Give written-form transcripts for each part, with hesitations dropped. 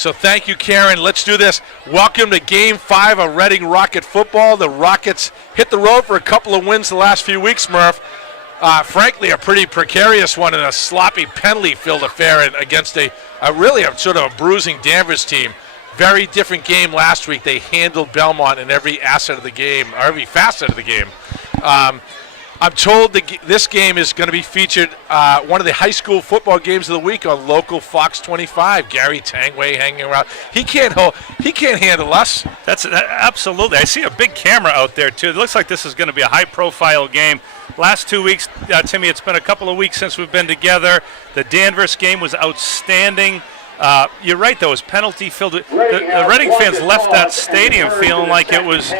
So thank you, Karen. Let's do this. Welcome to Game 5 of Reading Rocket football. The Rockets hit the road for a couple of wins the last few weeks, Murph. Frankly, a pretty precarious one in a sloppy penalty-filled affair against a sort of a bruising Danvers team. Very different game last week. They handled Belmont in every asset of the game, or every facet of the game. I'm told this game is going to be featured one of the high school football games of the week on local Fox 25. Gary Tangway hanging around. He can't handle us. That's absolutely. I see a big camera out there too. It looks like this is going to be a high-profile game. Last 2 weeks, Timmy, it's been a couple of weeks since we've been together. The Danvers game was outstanding. You're right, though. It was penalty-filled. The Reading fans left that stadium feeling like it was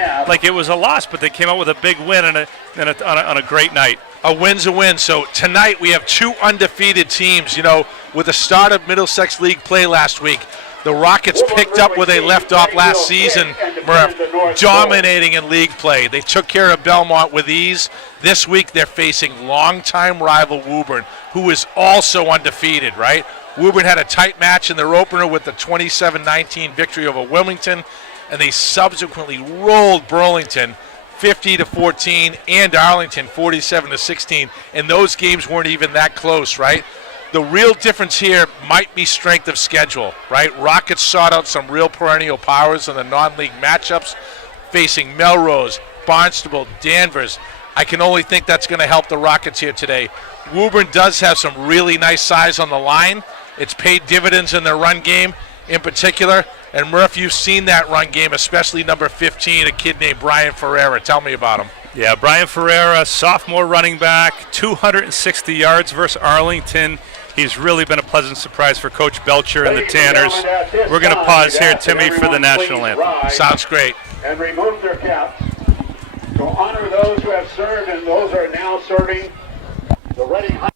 a loss, but they came out with a big win on a great night. A win's a win. So tonight we have two undefeated teams. You know, with the start of Middlesex League play last week, the Rockets picked up where they left off last season, Murph, dominating in league play. They took care of Belmont with ease. This week they're facing longtime rival Woburn, who is also undefeated, right? Woburn had a tight match in their opener with the 27-19 victory over Wilmington, and they subsequently rolled Burlington 50-14 and Arlington 47-16, and those games weren't even that close, right? The real difference here might be strength of schedule, right? Rockets sought out some real perennial powers in the non-league matchups, facing Melrose, Barnstable, Danvers. I can only think that's going to help the Rockets here today. Woburn does have some really nice size on the line. It's paid dividends in their run game in particular. And Murph, you've seen that run game, especially number 15, a kid named Brian Ferreira. Tell me about him. Yeah, Brian Ferreira, sophomore running back, 260 yards versus Arlington. He's really been a pleasant surprise for Coach Belcher and the Tanners. We're going to pause here, Timmy, for the national anthem. Sounds great. And remove their caps to honor those who have served and those who are now serving the Reading High.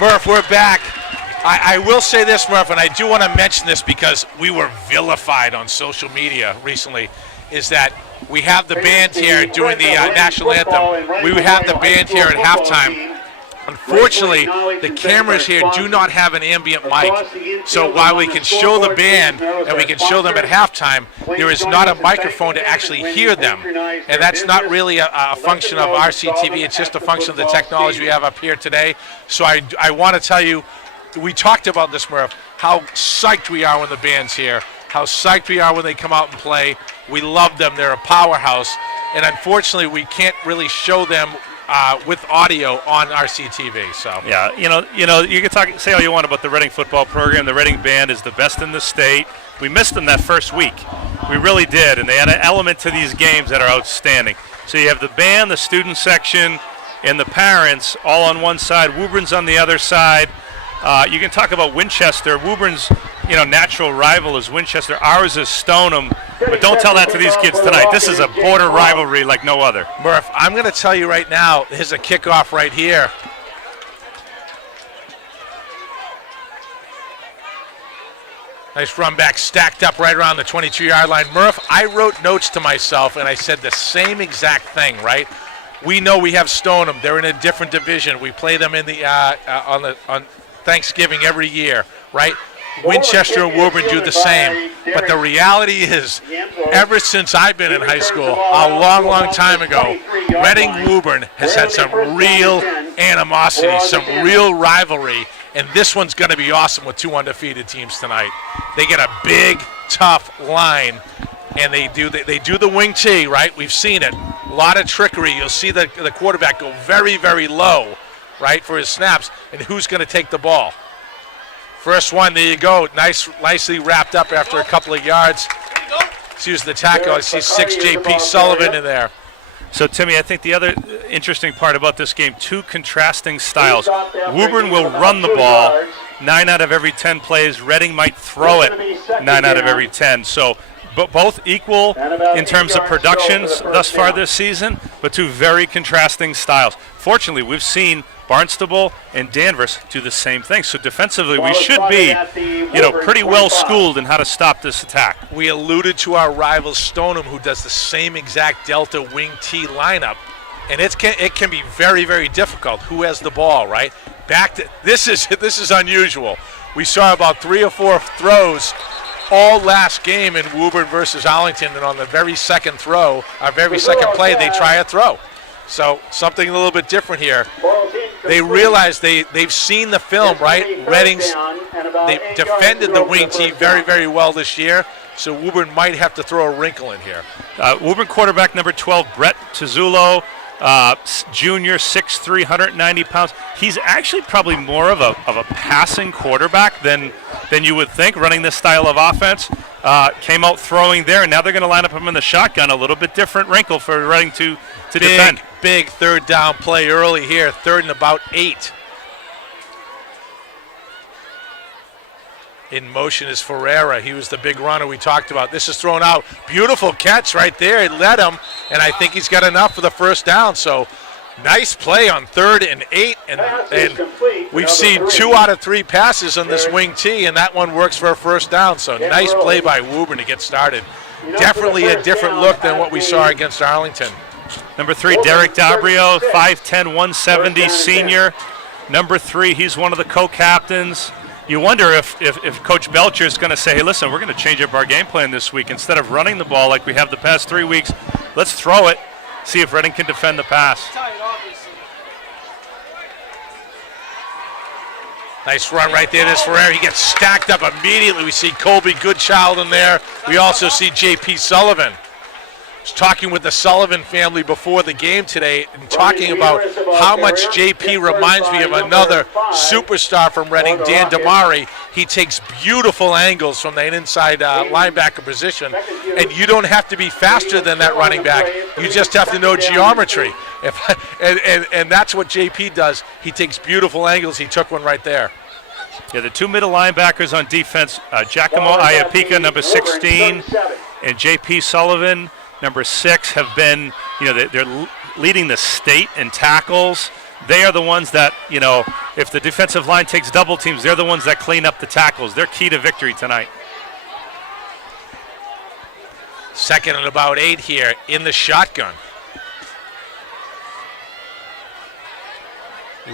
Murph, we're back. I will say this, Murph, and I do want to mention this because we were vilified on social media recently, is that we have the band here doing the national anthem. We have the band here at halftime. Unfortunately, the cameras here do not have an ambient mic. So while we can show the band and we can show them at halftime, there is not a microphone to actually hear them. And that's not really a function of RCTV. It's just a function of the technology we have up here today. So I want to tell you, we talked about this, Murph, how psyched we are when the band's here, how psyched we are when they come out and play. We love them. They're a powerhouse. And unfortunately, we can't really show them with audio on RCTV. So yeah, you know, you can say all you want about the Reading football program. The Reading band is the best in the state. We missed them that first week. We really did, and they had an element to these games that are outstanding. So you have the band, the student section, and the parents all on one side. Woburn's on the other side. You can talk about Winchester. Woburn's, natural rival is Winchester. Ours is Stoneham. But don't tell that to these kids tonight. This is a border rivalry like no other. Murph, I'm going to tell you right now, here's a kickoff right here. Nice run back, stacked up right around the 22-yard line. Murph, I wrote notes to myself, and I said the same exact thing, right? We know we have Stoneham. They're in a different division. We play them in the on Thanksgiving every year, right? Winchester and Woburn do the same. But the reality is, ever since I've been in high school, a long, long time ago, Reading Woburn has had some real animosity, some real rivalry, and this one's going to be awesome with two undefeated teams tonight. They get a big, tough line, and they do the wing tee, right? We've seen it. A lot of trickery. You'll see the quarterback go very, very low, right, for his snaps, and who's going to take the ball? First one, there you go. Nicely wrapped up after a couple of yards. Excuse the tackle. I see 6 J.P. Sullivan in there. So, Timmy, I think the other interesting part about this game, two contrasting styles. Woburn will run the ball 9 out of every 10 plays. Reading might throw it 9 out of every 10. So, but both equal in terms of productions thus far this season, but two very contrasting styles. Fortunately, we've seen Barnstable and Danvers do the same thing. So defensively, we should be, pretty well schooled in how to stop this attack. We alluded to our rival Stoneham, who does the same exact Delta wing T lineup, and it can be very, very difficult. Who has the ball, right? This is unusual. We saw about 3 or 4 throws all last game in Woburn versus Arlington, and on the very second throw, our very second play, they try a throw. So something a little bit different here. They realize they've seen the film, right? They defended the wing tee very, very well this year, so Woburn might have to throw a wrinkle in here. Woburn quarterback number 12, Brett Tizzulo, junior, 6'3", 190 pounds. He's actually probably more of a passing quarterback than you would think, running this style of offense. Came out throwing there, and now they're going to line up him in the shotgun. A little bit different wrinkle for Reading to defend. Big third down play early here, 3rd and about 8. In motion is Ferreira. He was the big runner we talked about. This is thrown out. Beautiful catch right there. It led him, and I think he's got enough for the first down. So nice play on 3rd and 8. And we've seen 2 out of 3 passes on this wing tee, and that one works for a first down. So nice play by Woburn to get started. Definitely a different look than what we saw against Arlington. Number 3, Derek Dabrio, 5'10", 170, senior. Number 3, he's one of the co-captains. You wonder if Coach Belcher is going to say, hey, listen, we're going to change up our game plan this week. Instead of running the ball like we have the past 3 weeks, let's throw it, see if Reading can defend the pass. Nice run right there. This Ferreira, he gets stacked up immediately. We see Colby Goodchild in there. We also see J.P. Sullivan. I was talking with the Sullivan family before the game today and talking about how much J.P. reminds me of another superstar from Reading, Dan Damari. He takes beautiful angles from the inside linebacker position, and you don't have to be faster than that running back. You just have to know geometry. And that's what J.P. does. He takes beautiful angles. He took one right there. Yeah, the 2 middle linebackers on defense, Giacomo Iapika, number 16, and J.P. Sullivan, number 6, have been, they're leading the state in tackles. They are the ones that, if the defensive line takes double teams, they're the ones that clean up the tackles. They're key to victory tonight. 2nd and about 8 here in the shotgun.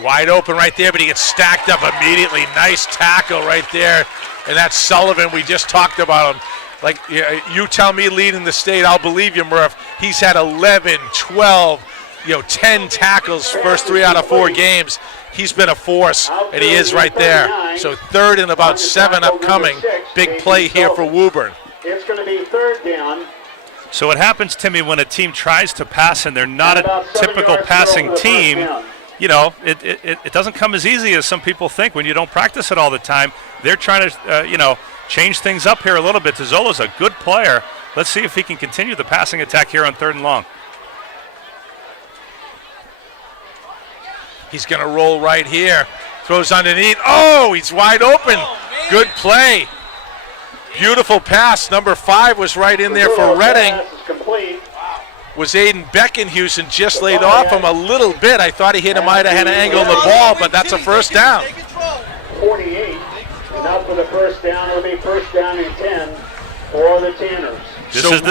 Wide open right there, but he gets stacked up immediately. Nice tackle right there. And that's Sullivan. We just talked about him. Like, you tell me leading the state, I'll believe you, Murph. He's had 11, 12, 10 tackles first 3 out of 4 games. He's been a force, and he is right there. So 3rd and about 7 upcoming. Big play here for Woburn. It's going to be 3rd down. So what happens, Timmy, when a team tries to pass and they're not a typical passing team, it doesn't come as easy as some people think when you don't practice it all the time. They're trying to, change things up here a little bit. Tizzolo's a good player. Let's see if he can continue the passing attack here on 3rd and long. He's going to roll right here. Throws underneath. Oh, he's wide open. Good play. Beautiful pass. Number 5 was right in there for Reading. Was Aiden Beckenhusen, just laid off him a little bit. I thought he might have had an angle on the ball, but that's a first down. 48. Now for the first first down. It'll be first down and 10 for the Tanners.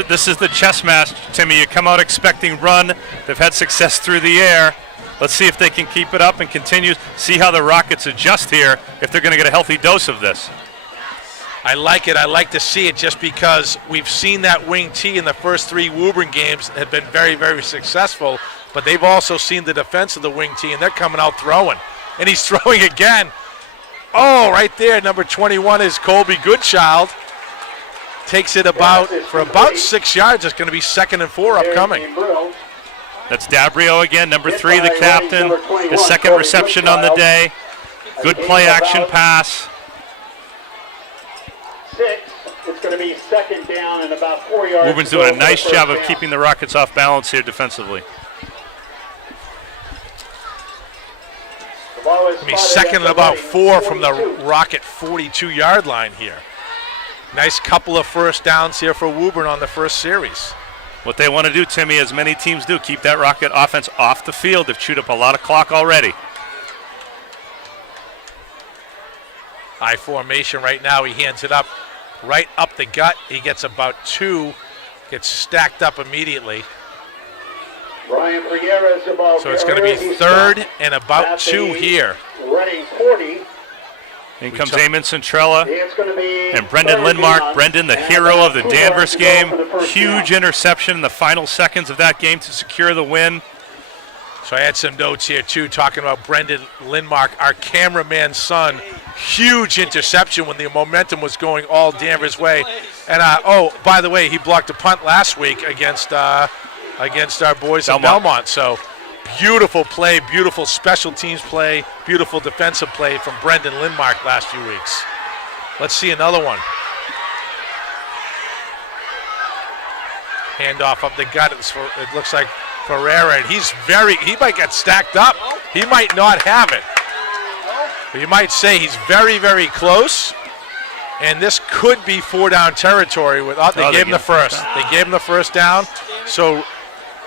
This is the chess match, Timmy. You come out expecting run. They've had success through the air. Let's see if they can keep it up and continue. See how the Rockets adjust here if they're going to get a healthy dose of this. I like it. I like to see it just because we've seen that wing T in the first 3 Woburn games have been very, very successful, but they've also seen the defense of the wing T, and they're coming out throwing. And he's throwing again. Oh, right there, number 21 is Colby Goodchild. Takes it about 6 yards. It's going to be 2nd and 4 upcoming. That's Dabrio again, number 3, the captain. His second reception on the day. Good play action pass. 6. It's going to be 2nd down and about 4 yards. Woburn's doing a nice job of keeping the Rockets off balance here defensively. It's going to be 2nd and about 4 from the Rocket 42-yard line here. Nice couple of first downs here for Woburn on the first series. What they want to do, Timmy, as many teams do, keep that Rocket offense off the field. They've chewed up a lot of clock already. High formation right now. He hands it up right up the gut. He gets about 2, gets stacked up immediately. So it's going to be 3rd and about 2 here. Running 40. In comes Eamon Centrella and Brendan Lindmark. Brendan, the hero of the Danvers game. Huge interception in the final seconds of that game to secure the win. So I had some notes here, too, talking about Brendan Lindmark, our cameraman's son. Huge interception when the momentum was going all Danvers' way. And, by the way, he blocked a punt last week against our boys in Belmont. So beautiful play, beautiful special teams play, beautiful defensive play from Brendan Lindmark last few weeks. Let's see another one. Handoff up the gut. It looks like Ferreira, and he might get stacked up. He might not have it. But you might say he's very, very close. And this could be 4-down territory. They gave him the first. They gave him the first down. So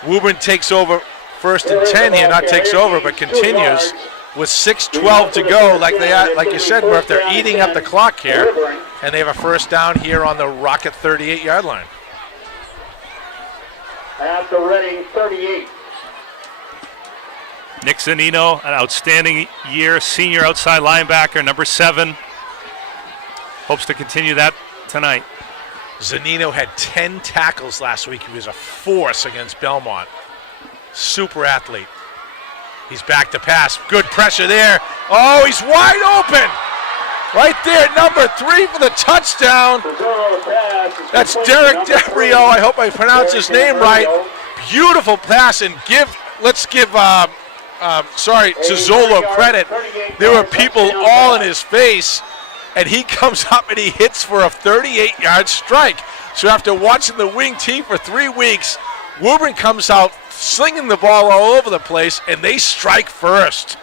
Woburn takes over 1st and 10 here, not takes over, but continues with 6:12 to go. Like you said, Murph, they're eating up the clock here, and they have a first down here on the Rocket 38-yard line. At the Reading 38. Nick Zanino, an outstanding year, senior outside linebacker, number 7. Hopes to continue that tonight. Zanino had 10 tackles last week. He was a force against Belmont. Super athlete. He's back to pass. Good pressure there. Oh, he's wide open. Right there, number 3 for the touchdown. That's Derek Dabrio. I hope I pronounced his name right. Beautiful pass, and let's give Zolo credit. There were people all in his face, and he comes up and he hits for a 38-yard strike. So after watching the wing T for 3 weeks, Woburn comes out slinging the ball all over the place, and they strike first.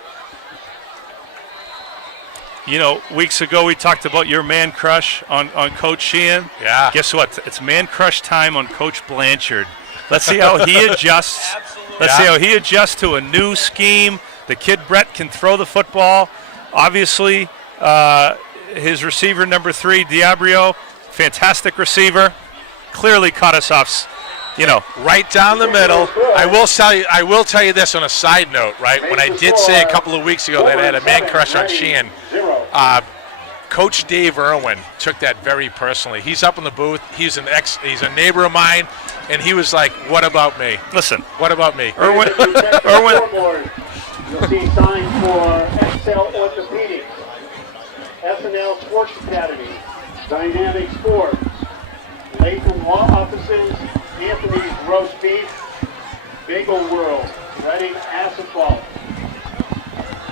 You know, weeks ago we talked about your man crush on Coach Sheehan. Yeah. Guess what? It's man crush time on Coach Blanchard. Let's see how he adjusts. Let's see how he adjusts to a new scheme. The kid Brett can throw the football. Obviously, his receiver number 3, Diabrio, fantastic receiver. Clearly caught us off. Right down the middle. I will tell you this on a side note, right? When I did say a couple of weeks ago that I had a man crush on Sheehan, Coach Dave Irwin took that very personally. He's up in the booth. He's a neighbor of mine, and he was like, "What about me?" Listen, what about me? Irwin. You'll see signs for Excel Orthopedics, SNL Sports Academy, Dynamic Sports, Latham Law Offices, Anthony's Roast Beef, Bagel World, Reading Asphalt,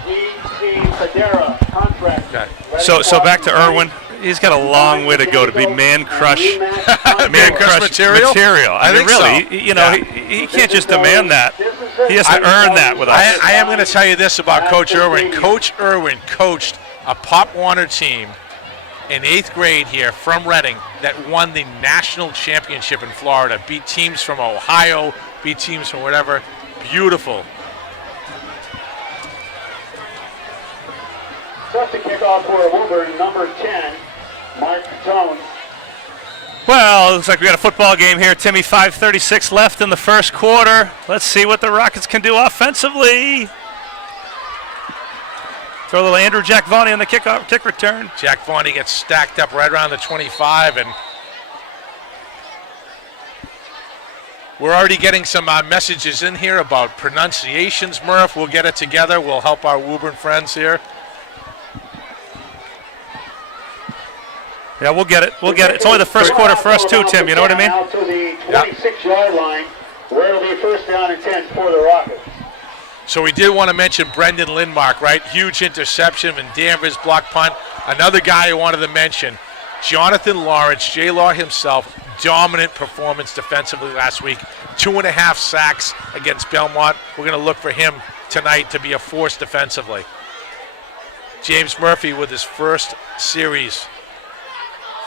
E.C. Federa, Contract. Okay. So back to Irwin. He's got a long way to go to be man crush material. I mean, really, so. He can't just demand that. He has to earn that with us. I am going to tell you this about Coach Irwin. Coach Irwin coached a Pop Warner team in 8th grade here from Reading that won the national championship in Florida. Beat teams from Ohio, beat teams from whatever. Beautiful. Just to kick off for Woburn, number 10, tones. Well, looks like we got a football game here. Timmy, 5:36 left in the first quarter. Let's see what the Rockets can do offensively. Throw a little Andrew Jack Vonnie on the kick return. Jack Vonnie gets stacked up right around the 25, and we're already getting some messages in here about pronunciations, Murph. We'll get it together. We'll help our Woburn friends here. Yeah, we'll get it. We'll get it. It's only the first quarter for us too, Tim. You know what I mean? Out to the 26-yard line, where it'll be first down and 10 for the Rockets. So we did want to mention Brendan Lindmark, right? Huge interception and Danvers block punt. Another guy I wanted to mention, Jonathan Lawrence, J-Law himself, dominant performance defensively last week. 2.5 sacks against Belmont. We're going to look for him tonight to be a force defensively. James Murphy with his first series.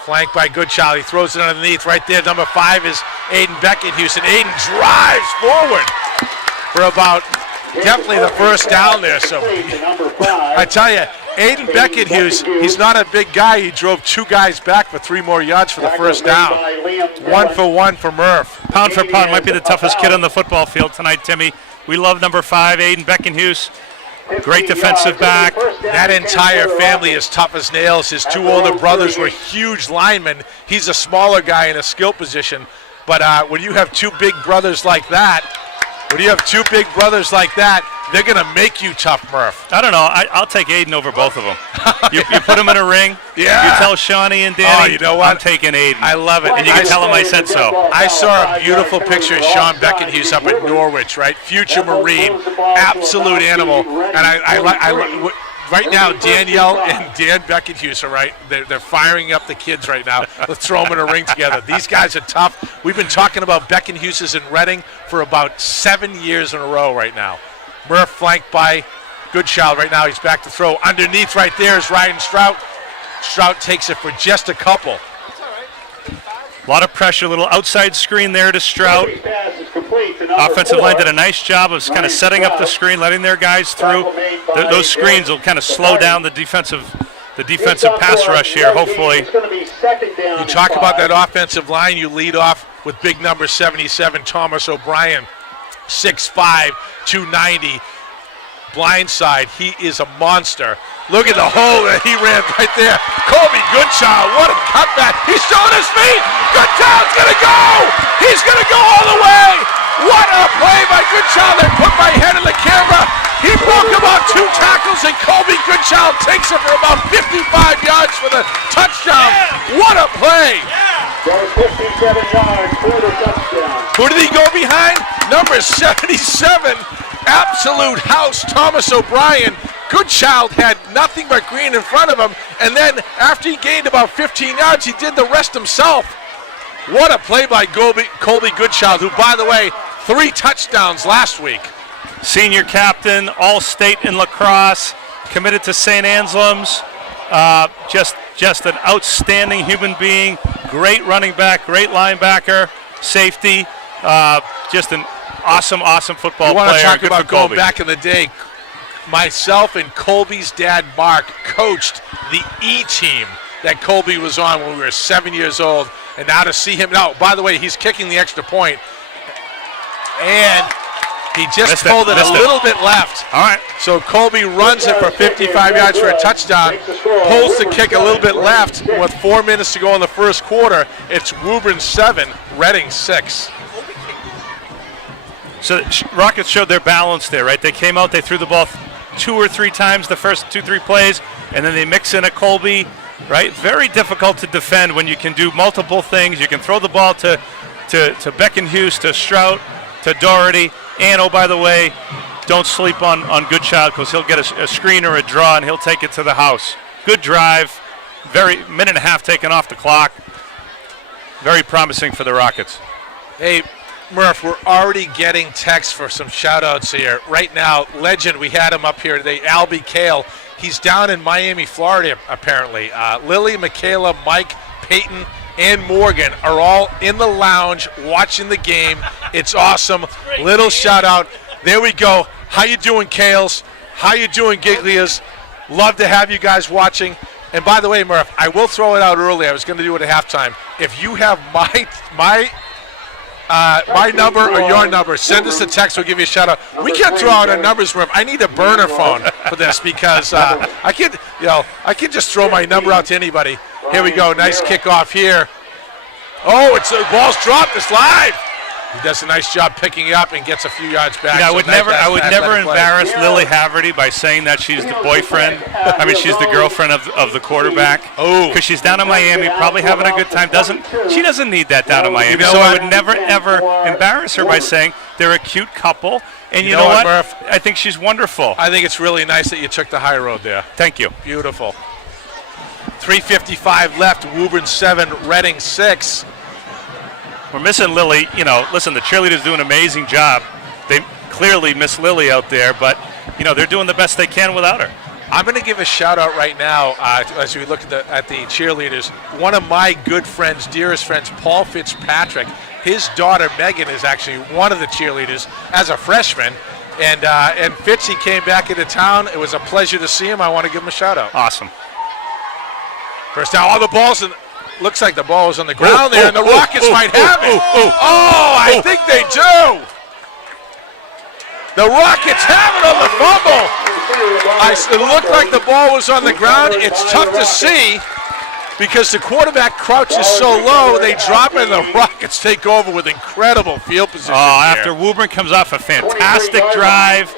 Flanked by Goodchild. He throws it underneath right there. Number 5 is Aiden Beckett Houston. Aiden drives forward for about definitely the first down there. So I tell you, Aiden Beckett he's not a big guy. He drove 2 guys back for 3 more yards for the first down. 1-for-1 for Murph. Pound for pound might be the toughest kid on the football field tonight, Timmy. We love number 5, Aiden Beckenhuis. Great defensive back. That entire family is tough as nails. His 2 older brothers were huge linemen. He's a smaller guy in a skill position. But when you have 2 big brothers like that, they're going to make you tough, Murph. I don't know. I'll take Aiden over both of them. You put them in a ring. Yeah. You tell Shawnee and Danny, you know what? I'm taking Aiden. I love it. And you can tell him I said so. I saw a beautiful picture of Sean Beckenhuis up at Norwich, right? Future Marine, absolute animal. And I right now, Danielle and Dan Beckenhuis are right. They're firing up the kids right now. Let's throw them in a ring together. These guys are tough. We've been talking about Beckenhuis's in Reading for about 7 years in a row right now. Murph flanked by Goodchild right now. He's back to throw. Underneath right there is Ryan Strout. Strout takes it for just a couple. A lot of pressure, a little outside screen there to Strout. Offensive line did a nice job of kind of setting up the screen, letting their guys through. Those screens will kind of slow down the defensive pass rush here, hopefully. You talk about that offensive line, you lead off with big number 77, Thomas O'Brien, 6'5", 290. Blindside, he is a monster. Look at the hole that he ran right there. Colby Goodchild, what a cutback. He's showing his feet. Goodchild's going to go. He's going to go all the way. What a play by Goodchild. I put my head in the camera. He broke about 2 tackles, and Colby Goodchild takes it for about 55 yards for the touchdown. What a play. 57 yards for the touchdown. Who did he go behind? Number 77. Absolute house, Thomas O'Brien. Goodchild had nothing but green in front of him, and then after he gained about 15 yards, he did the rest himself. What a play by Colby Goodchild, who, by the way, 3 touchdowns last week. Senior captain, all-state in lacrosse, committed to St. Anselm's. Just an outstanding human being, great running back, great linebacker, safety, just an awesome football player. You want to talk about going Colby. back in the day? Myself and Colby's dad, Mark, coached the E-team that Colby was on when we were 7 years old. And now to see him, now, by the way, he's kicking the extra point. And he just pulled it a little bit left. All right. So Colby runs it for 55 yards for a touchdown, pulls the kick a little bit left. With 4 minutes to go in the first quarter, it's Woburn 7, Reading 6. So Rockets showed their balance there, right? They came out, they threw the ball 2 or 3 times the first 2-3 plays, and then they mix in a Colby, right? Very difficult to defend when you can do multiple things. You can throw the ball to Beckenhuis, to Strout, to Doherty, and, oh, by the way, don't sleep on Goodchild, because he'll get a screen or a draw, and he'll take it to the house. Good drive, minute and a half taken off the clock. Very promising for the Rockets. Hey, Murph, we're already getting texts for some shout-outs here. Right now, legend, we had him up here today, Albie Kale. He's down in Miami, Florida, apparently. Lily, Michaela, Mike, Peyton, and Morgan are all in the lounge watching the game. It's awesome. Little shout-out. There we go. How you doing, Kales? How you doing, Giglias? Love to have you guys watching. And by the way, Murph, I will throw it out early. I was going to do it at halftime. If you have my number or your number, send us a text. We'll give you a shout out. We can't throw out our numbers, Murph. I need a burner phone for this because I can just throw my number out to anybody. Here we go. Nice kickoff here. Oh, the ball's dropped. It's live. He does a nice job picking it up and gets a few yards back. I would never embarrass Lily Haverty by saying that she's the boyfriend. I mean, she's the girlfriend of the quarterback. Oh, because she's down in Miami, probably having a good time. She doesn't need that down in Miami. So I would never ever embarrass her by saying they're a cute couple. And you know what, Murph? I think she's wonderful. I think it's really nice that you took the high road there. Thank you. Beautiful. 3:55 left. Woburn 7, Reading 6. We're missing Lily. Listen, the cheerleaders do an amazing job. They clearly miss Lily out there, but, they're doing the best they can without her. I'm going to give a shout out right now as we look at the cheerleaders. One of my good friends, dearest friends, Paul Fitzpatrick, his daughter Megan is actually one of the cheerleaders as a freshman. And Fitzy came back into town. It was a pleasure to see him. I want to give him a shout out. Awesome. First down, all the balls looks like the ball was on the ground there, and the Rockets might have it. I think they do. The Rockets have it on the fumble. It looked like the ball was on the ground. It's tough to see because the quarterback crouches so low, they drop it, and the Rockets take over with incredible field position. After Woburn comes off a fantastic drive,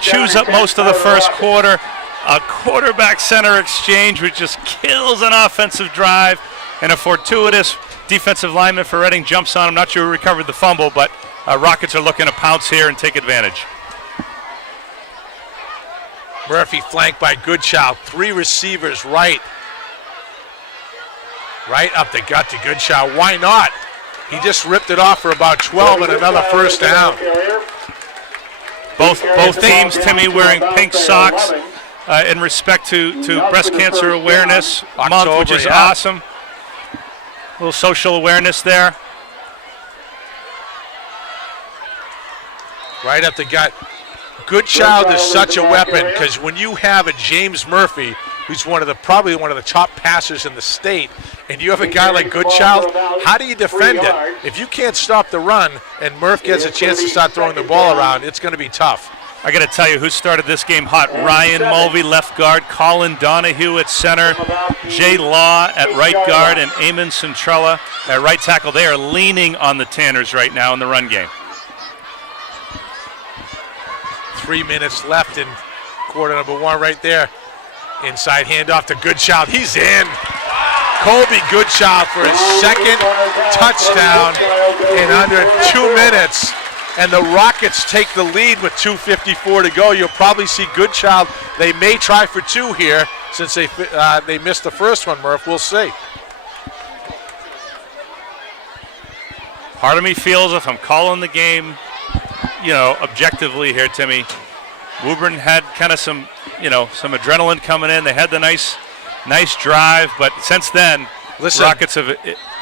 chews up most of the first quarter, a quarterback-center exchange which just kills an offensive drive, and a fortuitous defensive lineman for Reading jumps on him. Not sure who recovered the fumble, but Rockets are looking to pounce here and take advantage. Murphy flanked by Goodchild. 3 receivers right up the gut to Goodchild. Why not? He just ripped it off for about 12 and another first down. Both teams, Timmy, wearing pink socks in respect to Breast Cancer Awareness Month, which is awesome. A little social awareness there. Right up the gut. Goodchild is such a weapon because when you have a James Murphy, who's probably one of the top passers in the state, and you have a guy like Goodchild, how do you defend it? If you can't stop the run and Murph gets a chance to start throwing the ball around, it's going to be tough. I got to tell you who started this game hot. Ryan Mulvey, left guard. Colin Donahue at center. Jay Law at right guard. And Eamon Centrella at right tackle. They are leaning on the Tanners right now in the run game. 3 minutes left in quarter number 1 right there. Inside handoff to Goodchild. He's in. Colby Goodchild for his second touchdown in under 2 minutes. And the Rockets take the lead with 2:54 to go. You'll probably see Goodchild. They may try for 2 here since they missed the first one, Murph. We'll see. Part of me feels, if I'm calling the game, objectively here, Timmy, Woburn had kind of some adrenaline coming in. They had the nice drive, but since then, listen, Rockets have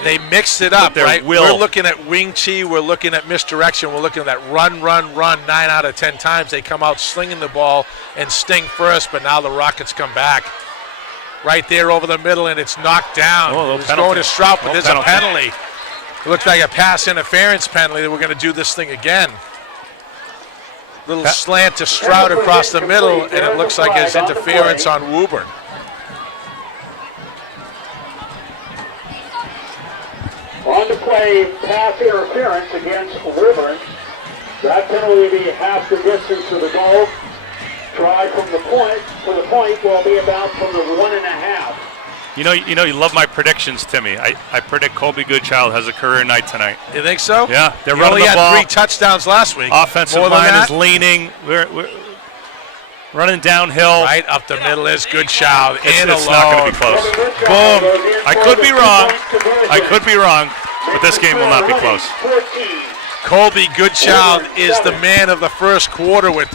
they mixed it up, right? Will. We're looking at wing chi, we're looking at misdirection, we're looking at that run. 9 out of 10 times they come out slinging the ball and sting first, but now the Rockets come back. Right there over the middle, and it's knocked down. It's going to Strout, but there's a penalty. It looks like a pass interference penalty that we're going to do this thing again. Little slant to Stroud across the middle, and it looks like it's interference on Woburn. On the play, pass interference against Woburn. That penalty will be half the distance to the goal. Try from the point will be about from the 1.5. You love my predictions, Timmy. I predict Colby Goodchild has a career night tonight. You think so? Yeah, they're he running only the ball. had 3 touchdowns last week. Offensive line is leaning. We're running downhill. Right up the middle is Goodchild. It's not going to be close. Boom. I could be wrong, but this game will not be close. Colby Goodchild is the man of the first quarter with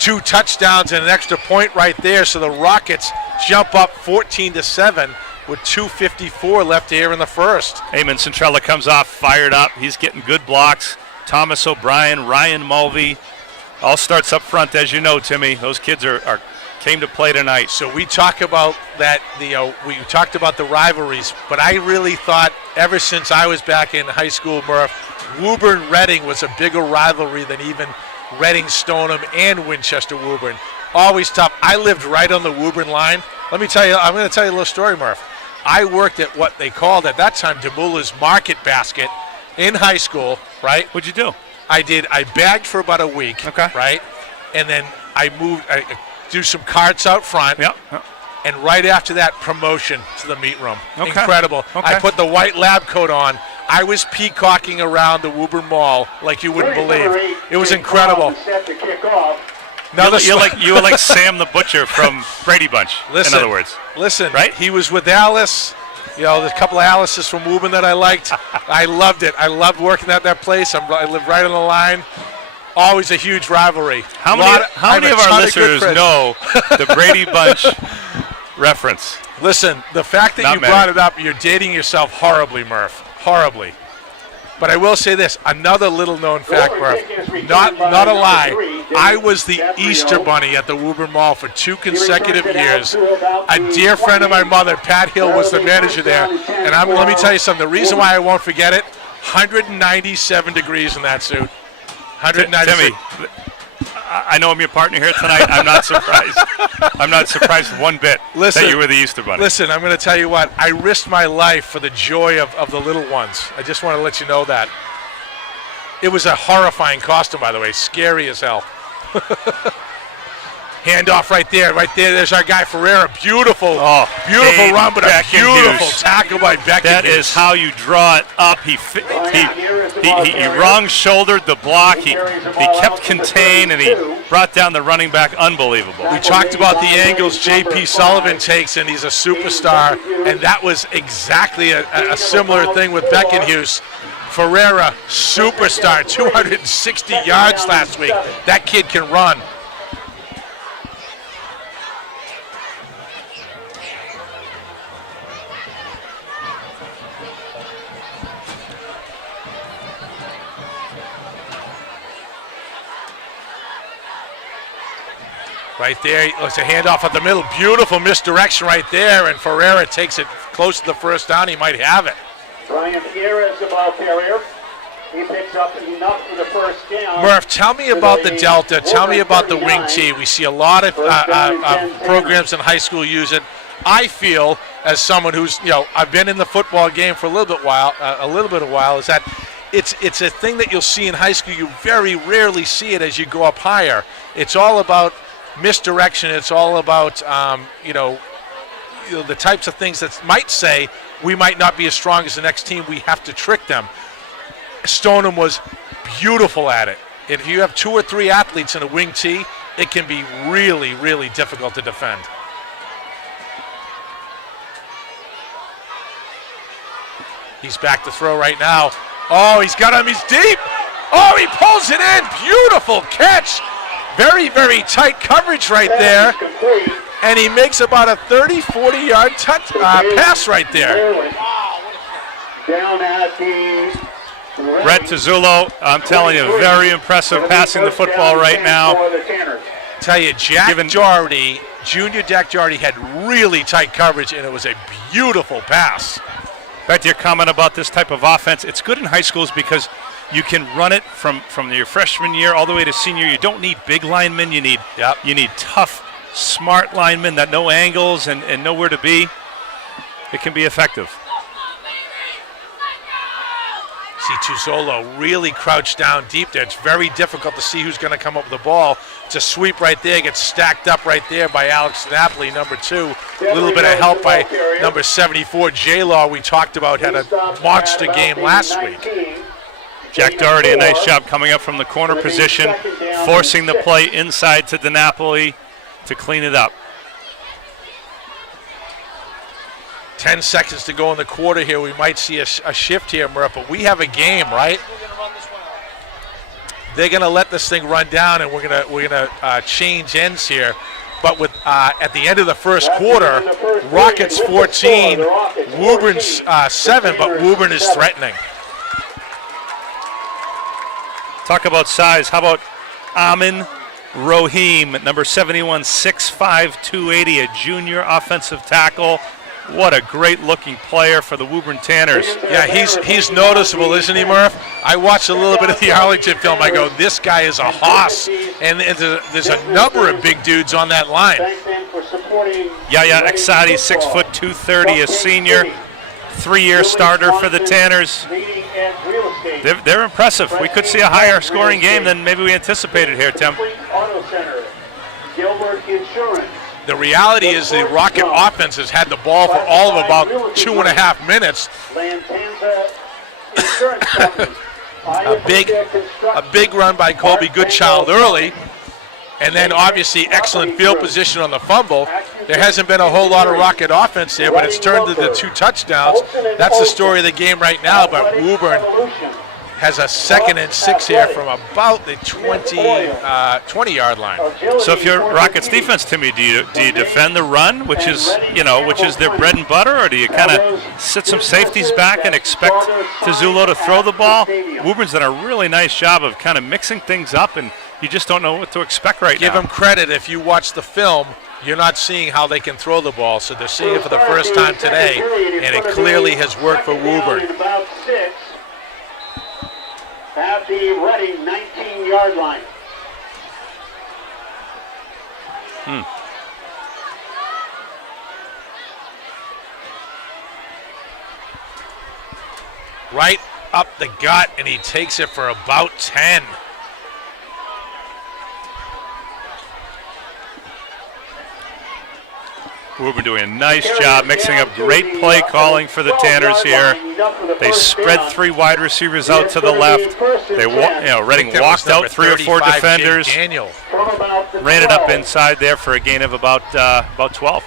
2 touchdowns and an extra point right there. So the Rockets jump up 14-7 with 2:54 left here in the first. Eamon Centrella comes off fired up. He's getting good blocks. Thomas O'Brien, Ryan Mulvey, all starts up front, as you know, Timmy. Those kids are came to play tonight. So we talk about that. We talked about the rivalries, but I really thought ever since I was back in high school, Murph, Woburn-Reading was a bigger rivalry than even Reading-Stoneham and Winchester-Woburn. Always tough. I lived right on the Woburn line. Let me tell you, I'm going to tell you a little story, Murph. I worked at what they called at that time DeMulla's Market Basket in high school, right? What'd you do? I bagged for about a week, right? And then I do some carts out front. Yep. And right after that, promotion to the meat room. Okay. Incredible. Okay. I put the white lab coat on. I was peacocking around the Woburn Mall like you wouldn't believe. It was incredible. You were like Sam the Butcher from Brady Bunch, in other words. Listen, right? He was with Alice. There's a couple of Alice's from Woburn that I liked. I loved it. I loved working at that place. I lived right on the line. Always a huge rivalry. How many of our listeners know the Brady Bunch reference? Listen, the fact that you brought it up, you're dating yourself horribly, Murph. Horribly. But I will say this, another little known fact, Murph, not a lie. I was the Easter Bunny at the Woburn Mall for 2 consecutive years. A dear friend of my mother, Pat Hill, was the manager there. And let me tell you something, the reason why I won't forget it, 197 degrees in that suit. 197. Timmy, I know I'm your partner here tonight. I'm not surprised. I'm not surprised one bit that you were the Easter Bunny. Listen, I'm going to tell you what. I risked my life for the joy of the little ones. I just want to let you know that. It was a horrifying costume, by the way. Scary as hell. Handoff right there. There's our guy Ferreira. Beautiful run, but a beautiful tackle by Beck. That is how you draw it up. He wrong shouldered the block. He kept contained, and he brought down the running back. Unbelievable. We talked about the angles J.P. Sullivan takes, and he's a superstar. And that was exactly a similar thing with Beckenhuis. Ferreira, superstar, 260 yards last week. That kid can run. Right there, it's a handoff at the middle. Beautiful misdirection right there, and Ferreira takes it close to the first down. He might have it. Brian here is the ball carrier. He picks up enough for the first down. Murph, tell me about the Delta. Tell me about the wing tee. We see a lot of programs in high school use it. I feel, as someone who's, I've been in the football game for a little bit of while, is that it's a thing that you'll see in high school. You very rarely see it as you go up higher. It's all about misdirection. It's all about the types of things that might say we might not be as strong as the next team. We have to trick them. Stoneham was beautiful at it. If you have 2 or 3 athletes in a wing tee, it can be really, really difficult to defend. He's back to throw right now. Oh, he's got him. He's deep. Oh, he pulls it in. Beautiful catch. Very, very tight coverage right there. And he makes about a 30, 40-yard pass right there. Down at the Brett Tizzulo, I'm telling you, very impressive passing the football right now. Tell you, Junior Jack Doherty had really tight coverage, and it was a beautiful pass. Back to your comment about this type of offense, it's good in high schools because you can run it from your freshman year all the way to senior. You don't need big linemen. You need tough, smart linemen that know angles and know where to be. It can be effective. See Tuzolo really crouched down deep there. It's very difficult to see who's going to come up with the ball. It's a sweep right there. Gets stacked up right there by Alex Napoli, number 2. A little bit of help by number 74, J-Law. We talked about had a monster game last week. Jack Doherty, a nice job coming up from the corner position, forcing the play inside to DiNapoli to clean it up. 10 seconds to go in the quarter here. We might see a shift here, Murph, but we have a game, right? They're going to let this thing run down, and we're gonna change ends here. But with at the end of the first quarter, Rockets 14, Woburn's 7, but Woburn is threatening. Talk about size. How about Amin Rohim, number 71, 6'5", 280, a junior offensive tackle. What a great-looking player for the Woburn Tanners. Yeah, he's noticeable, isn't he, Murph? I watched a little bit of the Arlington film. I go, this guy is a hoss. And there's a number of big dudes on that line. Yaya Exati, 6 foot 230, a senior, 3-year starter for the Tanners. They're impressive. We could see a higher scoring game than maybe we anticipated here, Tim. The reality is the Rocket offense has had the ball for all of about 2.5 minutes. a big run by Colby Goodchild early, and then obviously excellent field position on the fumble. There hasn't been a whole lot of Rocket offense there, but it's turned into 2 touchdowns. That's the story of the game right now, but Woburn has a 2nd and 6 here from about the 20-yard line. So if you're Rockets defense, Timmy, do you defend the run, which is their bread and butter, or do you kind of sit some safeties back and expect Tezzulo to throw the ball? Woburn's done a really nice job of kind of mixing things up, and you just don't know what to expect right now. Give them credit. If you watch the film, you're not seeing how they can throw the ball, so they're seeing it for the first time today, and it clearly has worked for Woburn. At the ready 19-yard line. Right up the gut, and he takes it for about 10. Woburn doing a nice job mixing up great play calling for the Tanners here. They spread 3 wide receivers out to the left. Reading walked out 3 or 4 defenders. Ran it up inside there for a gain of about 12.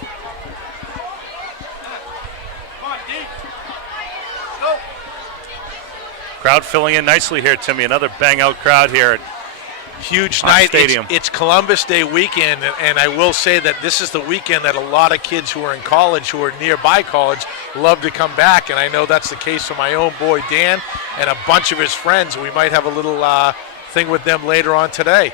Crowd filling in nicely here, Timmy. Another bang-out crowd here. Huge night. Stadium. It's Columbus Day weekend, and I will say that this is the weekend that a lot of kids who are in college, who are nearby college, love to come back, and I know that's the case for my own boy Dan and a bunch of his friends. We might have a little thing with them later on today.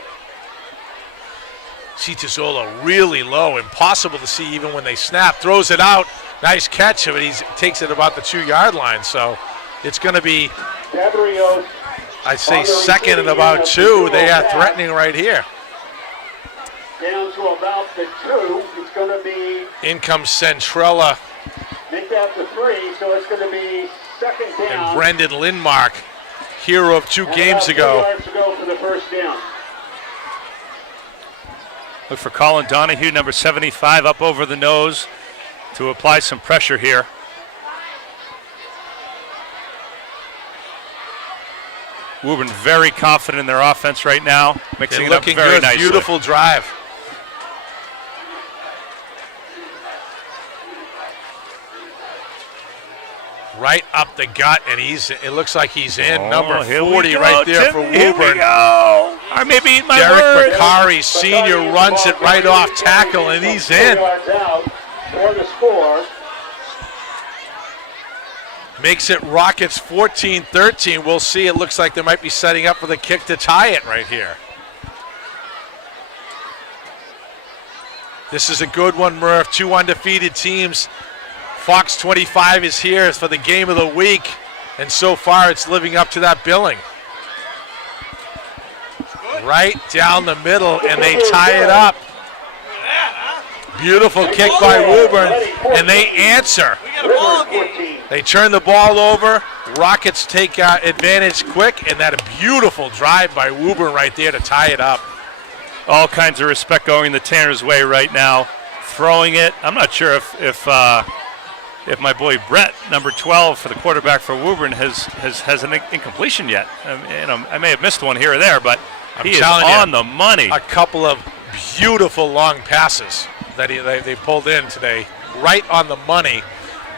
See Tezzulo really low, impossible to see even when they snap. Throws it out, nice catch, but he takes it about the 2-yard line, so it's going to be, I'd say, 2nd and about 2. They are threatening right here. Down to about the 2. It's going to be. In comes Centrella. Make that the 3, so it's going to be 2nd down. And Brendan Lindmark, hero of 2 games ago. 2 yards to go for the first down. Look for Colin Donahue, number 75, up over the nose to apply some pressure here. Woburn very confident in their offense right now, mixing it up very good. nicely. Beautiful drive. Right up the gut, and it looks like he's in. Number 40 right there for Woburn. Here we go. I may be eating my Derek words. Bakari, senior, runs it right off tackle, and he's in. For the score. Makes it Rockets 14-13. We'll see. It looks like they might be setting up for the kick to tie it right here. This is a good one, Murph. 2 undefeated teams. Fox 25 is here for the game of the week, and so far it's living up to that billing. Right down the middle, and they tie it up. Beautiful kick by Woburn, and they answer. They turn the ball over. Rockets take advantage quick, and that a beautiful drive by Woburn right there to tie it up. All kinds of respect going the Tanners' way right now. Throwing it. I'm not sure if my boy Brett, number 12 for the quarterback for Woburn, has an incompletion yet. I may have missed one here or there, but he is on the money. A couple of beautiful long passes that they pulled in today, right on the money.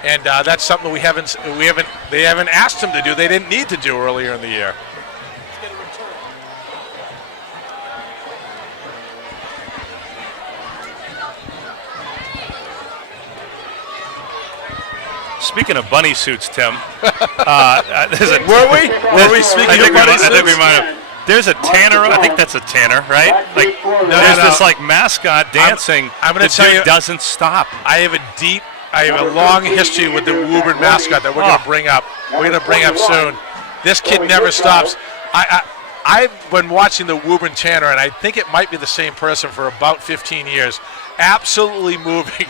And that's something they haven't asked him to do. They didn't need to do earlier in the year. Speaking of bunny suits, Tim, Were we speaking of bunny suits? I think we might have. There's a Tanner. I think that's a Tanner, right? Like there's this like mascot dancing. I'm going to tell you, doesn't stop. I have a long history with the Woburn mascot that we're going to bring up. We're going to bring up soon. This kid never stops. I've been watching the Woburn Tanner, and I think it might be the same person for about 15 years. Absolutely moving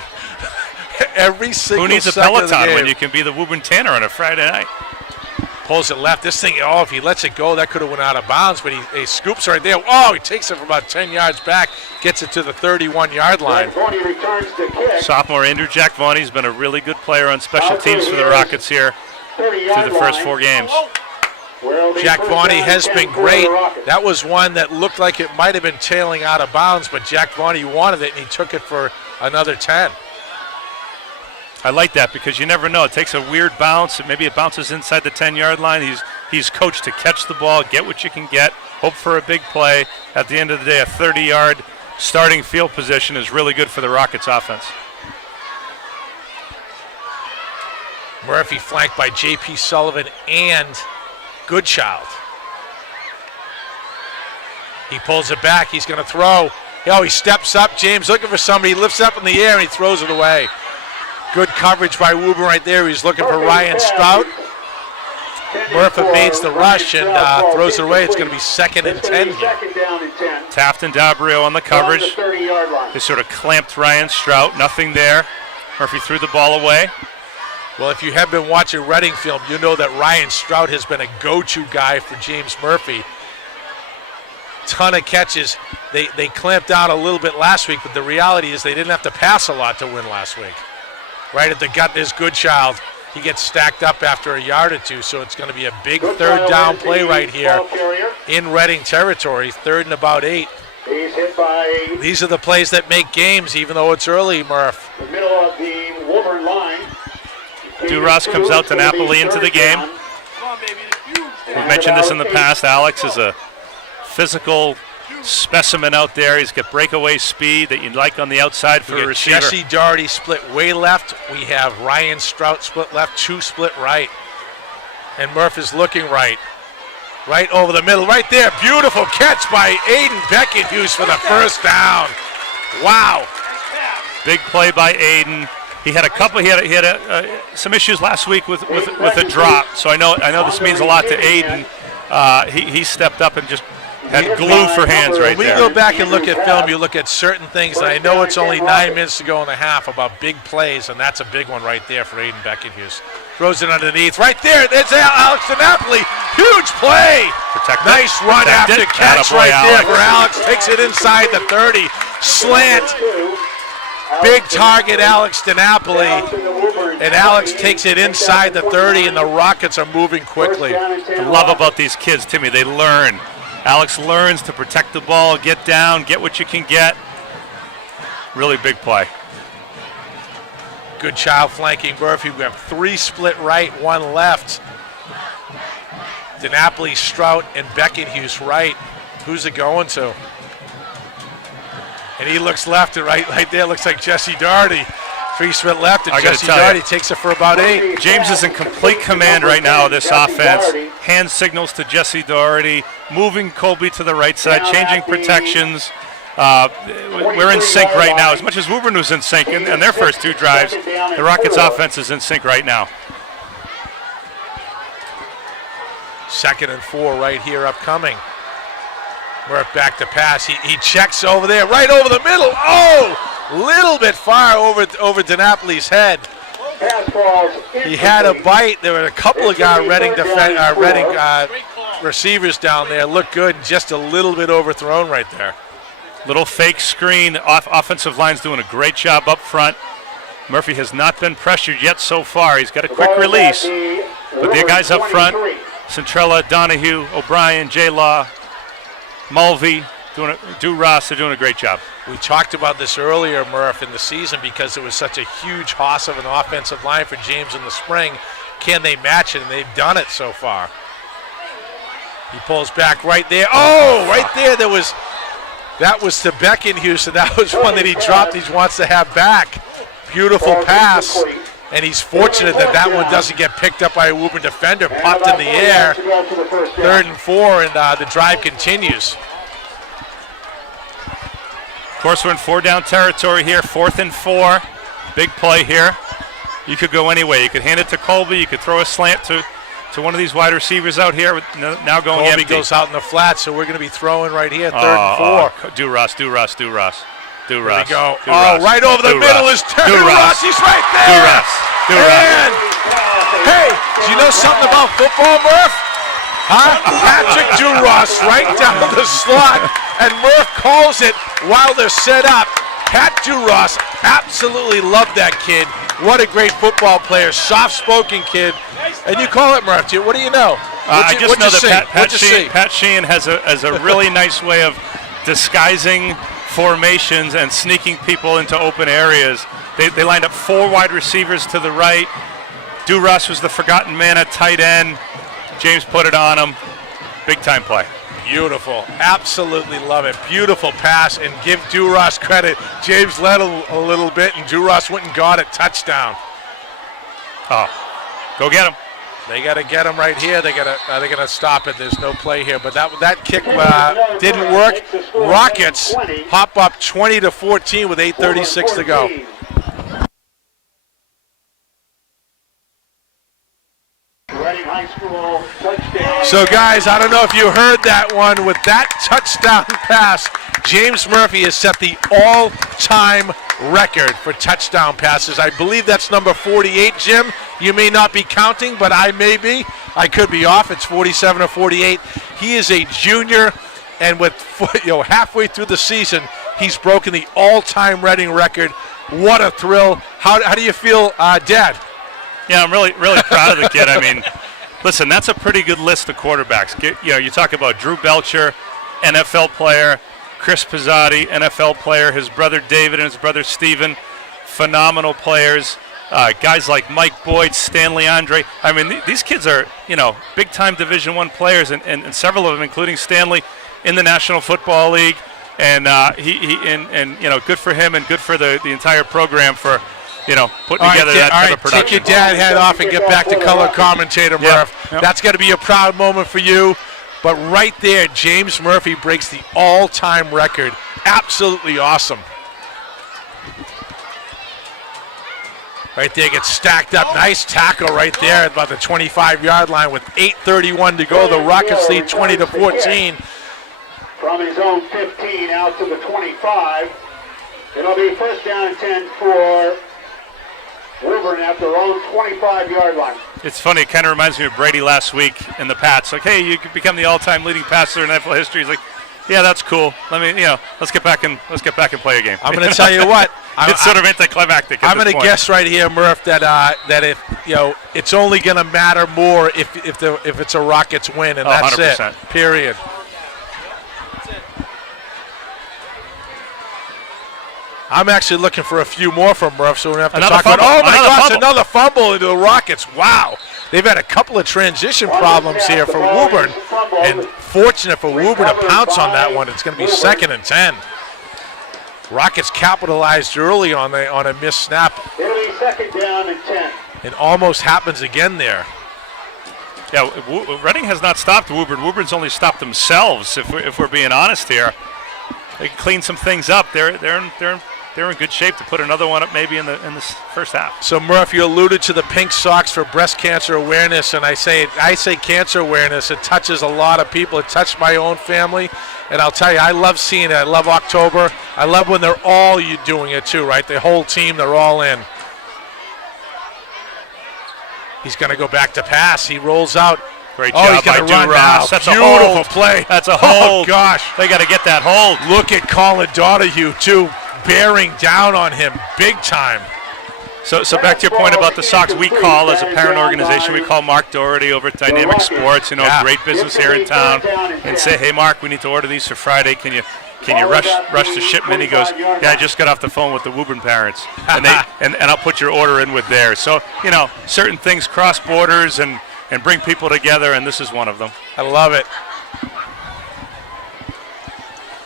every single. Who needs a second of the Peloton game. when you can be the Woburn Tanner on a Friday night? Pulls it left. This thing, if he lets it go, that could have went out of bounds, but he scoops right there. Oh, he takes it from about 10 yards back, gets it to the 31-yard line. Sophomore Andrew Jack Vaughn's been a really good player on special teams for the Rockets here through the first 4 games. Jack Vaughney has been great. That was one that looked like it might have been tailing out of bounds, but Jack Vaughney wanted it, and he took it for another 10. I like that because you never know. It takes a weird bounce, and maybe it bounces inside the 10-yard line. He's coached to catch the ball, get what you can get, hope for a big play. At the end of the day, a 30-yard starting field position is really good for the Rockets offense. Murphy flanked by J.P. Sullivan and Goodchild. He pulls it back. He's going to throw. Oh, he steps up. James looking for somebody. He lifts up in the air, and he throws it away. Good coverage by Woburn right there. He's looking for Ryan Strout. Murphy evades the rush and throws it away. It's going to be 2nd and 10 here. Taft and Dabrio on the coverage. They sort of clamped Ryan Strout. Nothing there. Murphy threw the ball away. Well, if you have been watching Reading film, you know that Ryan Strout has been a go-to guy for James Murphy. Ton of catches. They clamped down a little bit last week, but the reality is they didn't have to pass a lot to win last week. Right at the gut is Goodchild. He gets stacked up after a yard or two, so it's going to be a big 3rd down play right here in Reading territory, 3rd and about 8. These are the plays that make games, even though it's early, Murph. The middle of the Woburn line. Duras comes out to Napoli into the game. We've mentioned this in the past. Alex is a physical specimen out there. He's got breakaway speed that you'd like on the outside for a receiver. Jesse Doherty split way left. We have Ryan Strout split left, 2 split right. And Murph is looking right. Right over the middle, right there. Beautiful catch by Aiden Beckenhuse for the 1st down. Wow. Big play by Aiden. He had some issues last week with a drop. So I know this means a lot to Aiden. He stepped up and just had glue for hands right there. When we go back and look at film, you look at certain things, and I know it's only 9 minutes to go in the half about big plays, and that's a big one right there for Aiden Beckenhuse. Throws it underneath. Right there, there's Alex DiNapoli. Huge play. Nice run after catch right there for Alex. Takes it inside the 30. Slant. Big target, Alex DiNapoli. And Alex takes it inside the 30, and the Rockets are moving quickly. What I love about these kids, Timmy, they learn. Alex learns to protect the ball, get down, get what you can get. Really big play. Goodchild flanking Murphy. We have 3 split right, 1 left. DiNapoli, Strout, and Beckenhuse right. Who's it going to? And he looks left and right there. Looks like Jesse Doherty. 3 split left, and Jesse Doherty takes it for about 8. James is in complete command right now of this offense. Hand signals to Jesse Doherty, moving Colby to the right side, changing protections. We're in sync right now. As much as Woburn was in sync in their first 2 drives, the Rockets' offense is in sync right now. 2nd and 4 right here upcoming. Murph back to pass. He checks over there, right over the middle. Oh! Little bit far over DiNapoli's head. He had a bite. There were a couple of Reading receivers down there. Looked good. Just a little bit overthrown right there. Little fake screen. Offensive line's doing a great job up front. Murphy has not been pressured yet so far. He's got a quick release. But the guys up front, Centrella, Donahue, O'Brien, J-Law, Mulvey, Duras, they're doing a great job. We talked about this earlier, Murph, in the season because it was such a huge hoss of an offensive line for James in the spring. Can they match it? And they've done it so far. He pulls back right there. Oh, right there. That was to Beckenhuse, and that was one that he dropped. He wants to have back. Beautiful pass. and he's fortunate that that one doesn't get picked up by a Woburn defender, popped in the air. 3rd and 4, and the drive continues. Of course, we're in 4-down territory here, 4th and 4. Big play here. You could go any way. You could hand it to Colby. You could throw a slant to one of these wide receivers out here. Now going Colby empty. goes out in the flat, so we're going to be throwing right here, 3rd and 4. Do Russ. There we go. Do Russ. Right over the middle is Terry Ross. He's right there. Do Russ. And, hey, do you know something about football, Murph? Huh? Patrick Duras right down the slot, and Murph calls it while they're set up. Pat Duras, absolutely love that kid. What a great football player, soft-spoken kid. And you call it, Murph. What do you know? I just know that Pat Sheehan has a really nice way of disguising formations and sneaking people into open areas. They lined up 4 wide receivers to the right. Duras was the forgotten man at tight end. James put it on him. Big time play. Beautiful. Absolutely love it. Beautiful pass, and give Duras credit. James led a little bit, and Duras went and got it. Touchdown. Oh, go get him. They got to get him right here. They're gonna stop it. There's no play here, but that kick didn't work. Rockets hop up 20-14 with 8:36 to go. So, guys, I don't know if you heard that one. With that touchdown pass, James Murphy has set the all-time record for touchdown passes. I believe that's number 48, Jim. You may not be counting, but I may be. I could be off. It's 47 or 48. He is a junior, and with halfway through the season, he's broken the all-time Reading record. What a thrill. How do you feel, Dad? Yeah, I'm really proud of the kid. I mean, listen, that's a pretty good list of quarterbacks. You talk about Drew Belcher, NFL player, Chris Pizzotti, NFL player, his brother David and his brother Steven, phenomenal players. Guys like Mike Boyd, Stanley Andre. I mean, these kids are, big-time Division I players, and several of them, including Stanley, in the National Football League. And good for him and good for the entire program for putting together that type of production. Take your dad head off and get back to color commentator, Murph. Yep. That's got to be a proud moment for you. But right there, James Murphy breaks the all-time record. Absolutely awesome. Right there, gets stacked up. Nice tackle right there at about the 25-yard line with 8:31 to go. The Rockets lead 20-14. From his own 15 out to the 25. It'll be 1st down and 10 for Woburn at their own 25-yard line. It's funny. It kind of reminds me of Brady last week in the Pats. Like, hey, you could become the all-time leading passer in NFL history. He's like, yeah, that's cool. Let's get back and play a game. I'm going to tell you what. It's sort of anticlimactic. I'm going to guess right here, Murph, that if it's only going to matter more if it's a Rockets win, and that's 100%. it. Period. I'm actually looking for a few more from Murph, so we don't have to talk about. Oh my gosh, another fumble into the Rockets! Wow, they've had a couple of transition problems here for Woburn, and fortunate for Woburn to pounce on that one. It's going to be 2nd and 10. Rockets capitalized early on a missed snap. It'll be 2nd down and 10. It almost happens again there. Yeah, Reading has not stopped Woburn. Woburn's only stopped themselves. If we're being honest here, they can clean some things up. They're in good shape to put another one up maybe in this first half. So Murph, you alluded to the pink socks for breast cancer awareness, and I say cancer awareness. It touches a lot of people. It touched my own family, and I'll tell you, I love seeing it. I love October. I love when they're all doing it too, right? The whole team, they're all in. He's going to go back to pass. He rolls out. Great job by Duras. That's a beautiful play. That's a hold. Oh gosh, they got to get that hold. Look at Colin Donahue too, bearing down on him big time. So back to your point about the Sox, we call as a parent organization, we call Mark Doherty over at Dynamic Sports, great business here in town, and say, hey Mark, we need to order these for Friday. Can you rush the shipment? He goes, yeah, I just got off the phone with the Woburn parents, and I'll put your order in with theirs. So certain things cross borders and bring people together, and this is one of them. I love it.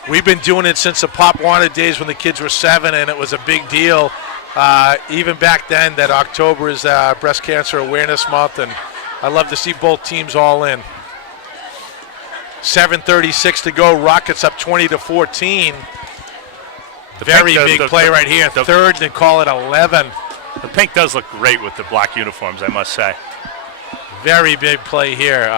We've been doing it since the Pop Wanted days when the kids were 7, and it was a big deal. even back then that October is Breast Cancer Awareness Month, and I love to see both teams all in. 7:36 to go. Rockets up 20-14. Very big play right here. Third and call it 11. The pink does look great with the black uniforms, I must say. Very big play here.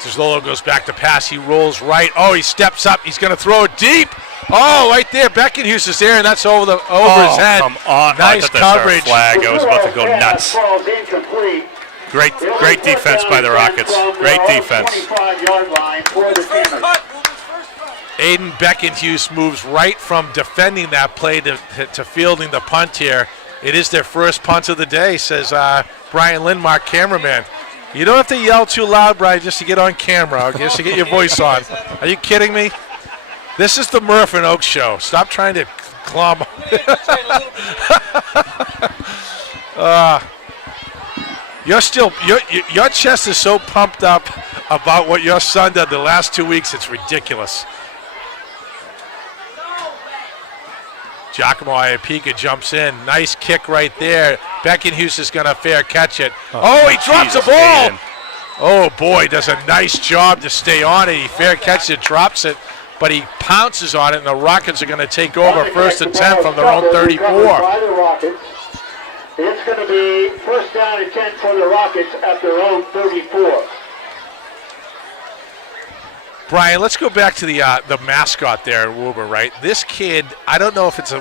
Zolo goes back to pass. He rolls right. Oh, he steps up. He's going to throw it deep. Oh, right there. Beckenhuis is there, and that's over his head. Come on. Nice coverage. Flag. I was about to go nuts. Great defense by the Rockets. Great defense. Aiden Beckenhuis moves right from defending that play to fielding the punt here. It is their first punt of the day, says Brian Lindmark, cameraman. You don't have to yell too loud, Brian, just to get on camera, just to get your voice on. Are you kidding me? This is the Murph and Oak show. Stop trying to clom. Your chest is so pumped up about what your son did the last 2 weeks, it's ridiculous. Giacomo Iapika jumps in. Nice kick right there. Beckenhuis is going to fair catch it. Oh, he drops the ball. Oh, boy, does a nice job to stay on it. He fair catches it, drops it, but he pounces on it, and the Rockets are going to take over 1st and 10 from their own 34. It's going to be 1st down and 10 for the Rockets at their own 34. Brian, let's go back to the mascot there at Woburn, right? This kid, I don't know if it's I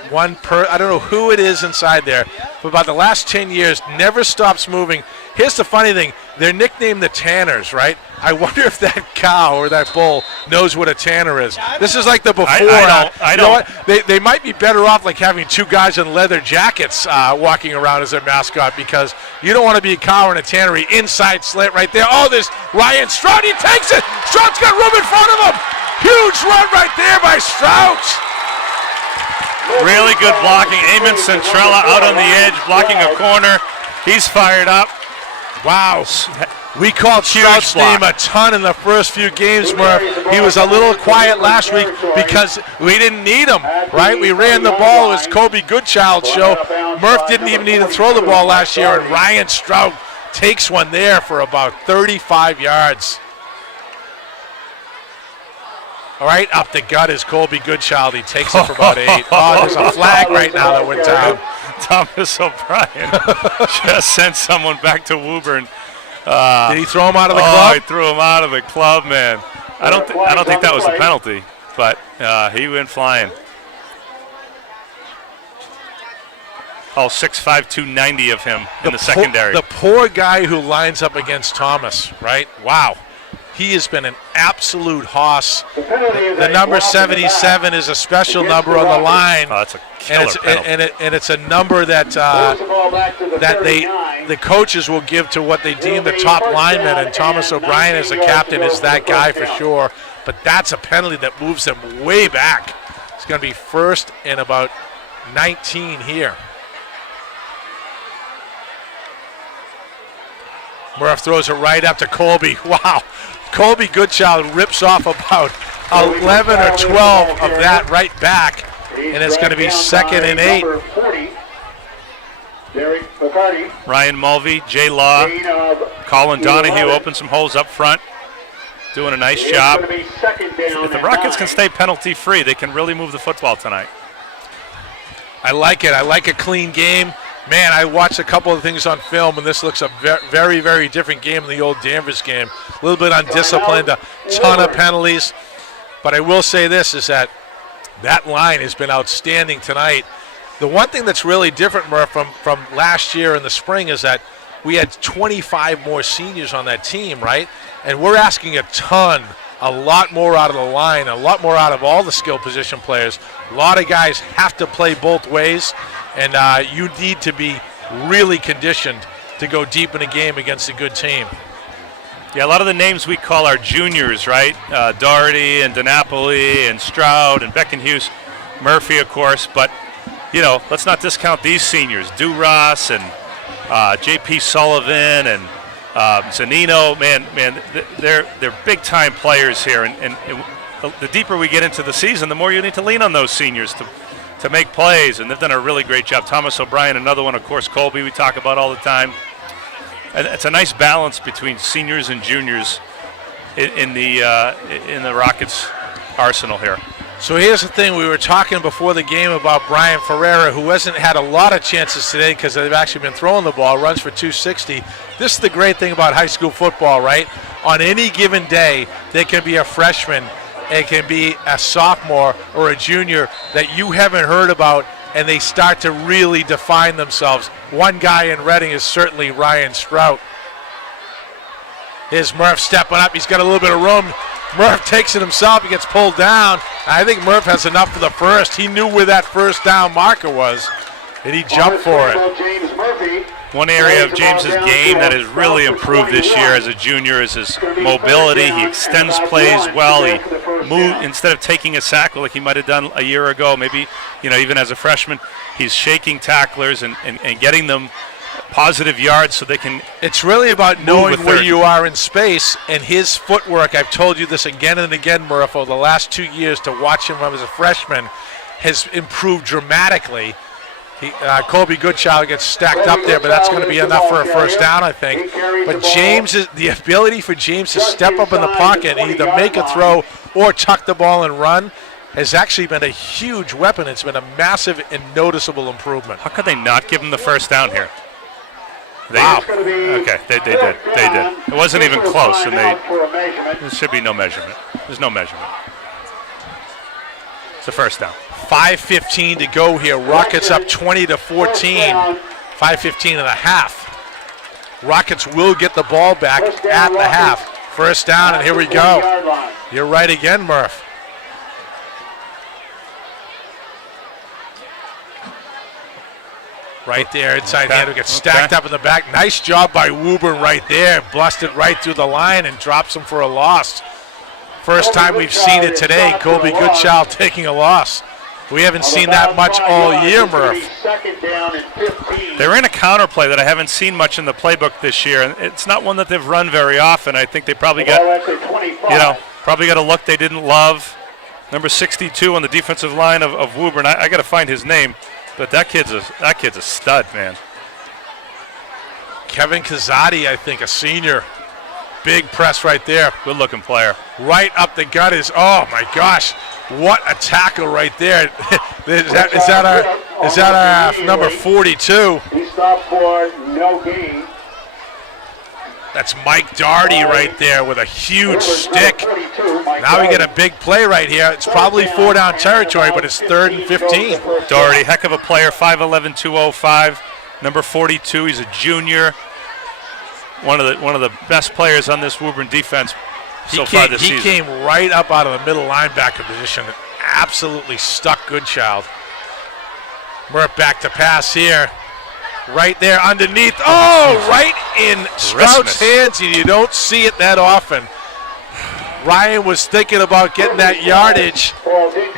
don't know who it is inside there, but about the last 10 years, never stops moving. Here's the funny thing. They're nicknamed the Tanners, right? I wonder if that cow or that bull knows what a Tanner is. This is like the before. I don't. You know what? They might be better off like having two guys in leather jackets walking around as their mascot, because you don't want to be a cow in a tannery. Inside slant right there. Oh, there's Ryan Stroud. He takes it. Stroud's got room in front of him. Huge run right there by Stroud. Really good blocking. Eamon Centrella out on the edge, blocking a corner. He's fired up. Wow. We called Stroud's name a ton in the first few games, Murph. He was a little quiet last week because we didn't need him, right? We ran the ball. It was Kobe Goodchild's show. Murph didn't even need to throw the ball last year, and Ryan Stroud takes one there for about 35 yards. All right, up the gut is Colby Goodchild. He takes it for about 8. Oh, there's a flag right now that went down. Thomas O'Brien just sent someone back to Woburn. Did he throw him out of the club? Oh, he threw him out of the club, man. I don't think that was a penalty, but he went flying. Oh, 6'5", 290 of him in the secondary. The poor guy who lines up against Thomas, right? Wow. He has been an absolute hoss. The number 77 is a special number on the line. Oh, that's a killer penalty. And it's a number that the coaches will give to what they deem the top lineman, and Thomas O'Brien as the captain is that guy for sure. But that's a penalty that moves them way back. It's going to be 1st and about 19 here. Murph throws it right up to Colby. Wow. Colby Goodchild rips off about 11 or 12 of that right back, and it's going to be 2nd and 8. Ryan Mulvey, Jay Law, Colin Donahue opened some holes up front, doing a nice job. If the Rockets can stay penalty-free, they can really move the football tonight. I like it. I like a clean game. Man, I watched a couple of things on film, and this looks a very, very different game than the old Danvers game. A little bit undisciplined, a ton of penalties. But I will say this, is that line has been outstanding tonight. The one thing that's really different, Murph, from last year in the spring is that we had 25 more seniors on that team, right? And we're asking a lot more out of the line, a lot more out of all the skill position players. A lot of guys have to play both ways, and you need to be really conditioned to go deep in a game against a good team. Yeah, a lot of the names we call our juniors, right? Doherty and DiNapoli and Stroud and Beckenhuis, Murphy, of course. But, you know, let's not discount these seniors. Duras and J.P. Sullivan and Zanino. Man, they're big-time players here. And the deeper we get into the season, the more you need to lean on those seniors to make plays, and they've done a really great job. Thomas O'Brien, another one, of course, Colby, we talk about all the time. And it's a nice balance between seniors and juniors in the Rockets' arsenal here. So here's the thing. We were talking before the game about Brian Ferreira, who hasn't had a lot of chances today because they've actually been throwing the ball, runs for 260. This is the great thing about high school football, right? On any given day, there can be a freshman, it can be a sophomore or a junior that you haven't heard about, and they start to really define themselves. One guy in Reading is certainly Ryan Strout. Here's Murph stepping up. He's got a little bit of room. Murph takes it himself. He gets pulled down. I think Murph has enough for the first. He knew where that first down marker was, and he jumped for it. One area of James's game that has really improved this year as a junior is his mobility. He extends plays well. He moves instead of taking a sack like he might have done a year ago, maybe even as a freshman. He's shaking tacklers and getting them positive yards so they can. It's really about knowing where you are in space, and his footwork, I've told you this again and again, Murph, over the last 2 years to watch him as a freshman, has improved dramatically. Colby Goodchild gets stacked up there, but that's going to be enough for a first down, I think. But the ability for James to step up in the pocket and either make a throw or tuck the ball and run has actually been a huge weapon. It's been a massive and noticeable improvement. How could they not give him the first down here? Wow. Okay, they did. It wasn't even close, and there should be no measurement. There's no measurement. It's a first down. 5:15 to go here. Rockets up 20-14. 5:15 and a half. Rockets will get the ball back at the half. First down, and here we go. You're right again, Murph. Right there, inside hand, gets stacked up in the back. Nice job by Woburn right there. Blusted right through the line and drops him for a loss. First time we've seen it today. Colby Goodchild taking a loss. We haven't seen that much all year, Murph. They ran a counter play that I haven't seen much in the playbook this year, and it's not one that they've run very often. I think they probably got, probably got a look they didn't love. Number 62 on the defensive line of Woburn. I got to find his name, but that kid's a stud, man. Kevin Kazadi, I think, a senior. Big press right there. Good-looking player. Right up the gut is, oh my gosh, what a tackle right there. Is that our number 42? He stopped for no gain. That's Mike Doherty right there with a huge stick. Now we get a big play right here. It's probably 4-down territory, but it's 3rd and 15. Doherty, heck of a player, 5'11", 205, number 42. He's a junior. One of the best players on this Woburn defense so far this season. He came right up out of the middle linebacker position and absolutely stuck Goodchild. Murph back to pass here. Right there underneath. Oh, right in Strout's hands, and you don't see it that often. Ryan was thinking about getting that yardage,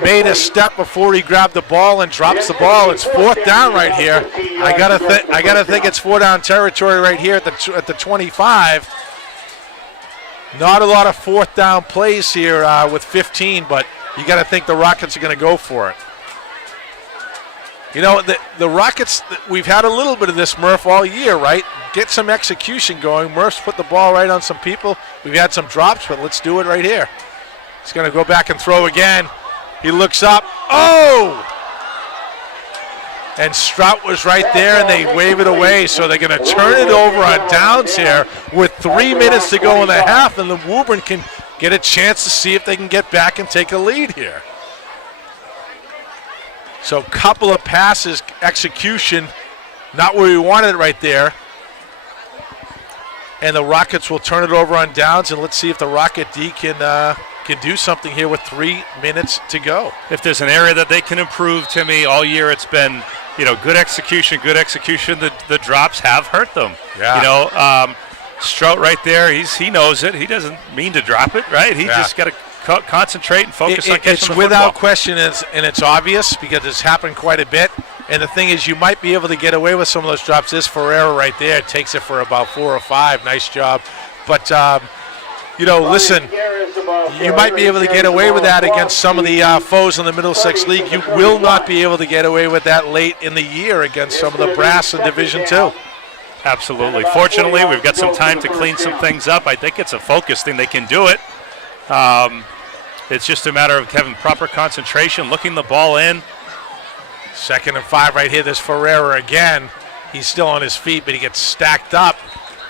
made a step before he grabbed the ball and drops the ball. It's 4th down right here. I gotta think it's 4-down territory right here at the 25. Not a lot of 4th down plays here with 15, but you got to think the Rockets are going to go for it. You know, the Rockets, we've had a little bit of this, Murph, all year, right? Get some execution going. Murph's put the ball right on some people. We've had some drops, but let's do it right here. He's going to go back and throw again. He looks up. Oh! And Strout was right there, and they wave it away. So they're going to turn it over on downs here with 3 minutes to go in the half, and the Woburn can get a chance to see if they can get back and take a lead here. So a couple of passes, execution, not where we wanted it right there. And the Rockets will turn it over on downs, and let's see if the Rocket D can do something here with 3 minutes to go. If there's an area that they can improve, Timmy, all year it's been, good execution. The drops have hurt them. Yeah. Strout right there, he knows it. He doesn't mean to drop it, right? He just got to concentrate and focus on catching the football. It's without question, and it's obvious because it's happened quite a bit. And the thing is, you might be able to get away with some of those drops. This Ferreira right there takes it for about 4 or 5. Nice job. But, listen, You might be able to get away with that against some of the foes in the Middlesex League. You will not be able to get away with that late in the year against some of the brass in Division 2. Absolutely. Fortunately, we've got some time to clean some things up. I think it's a focus thing. They can do it. It's just a matter of having proper concentration, looking the ball in. 2nd and 5 right here. There's Ferreira again. He's still on his feet, but he gets stacked up.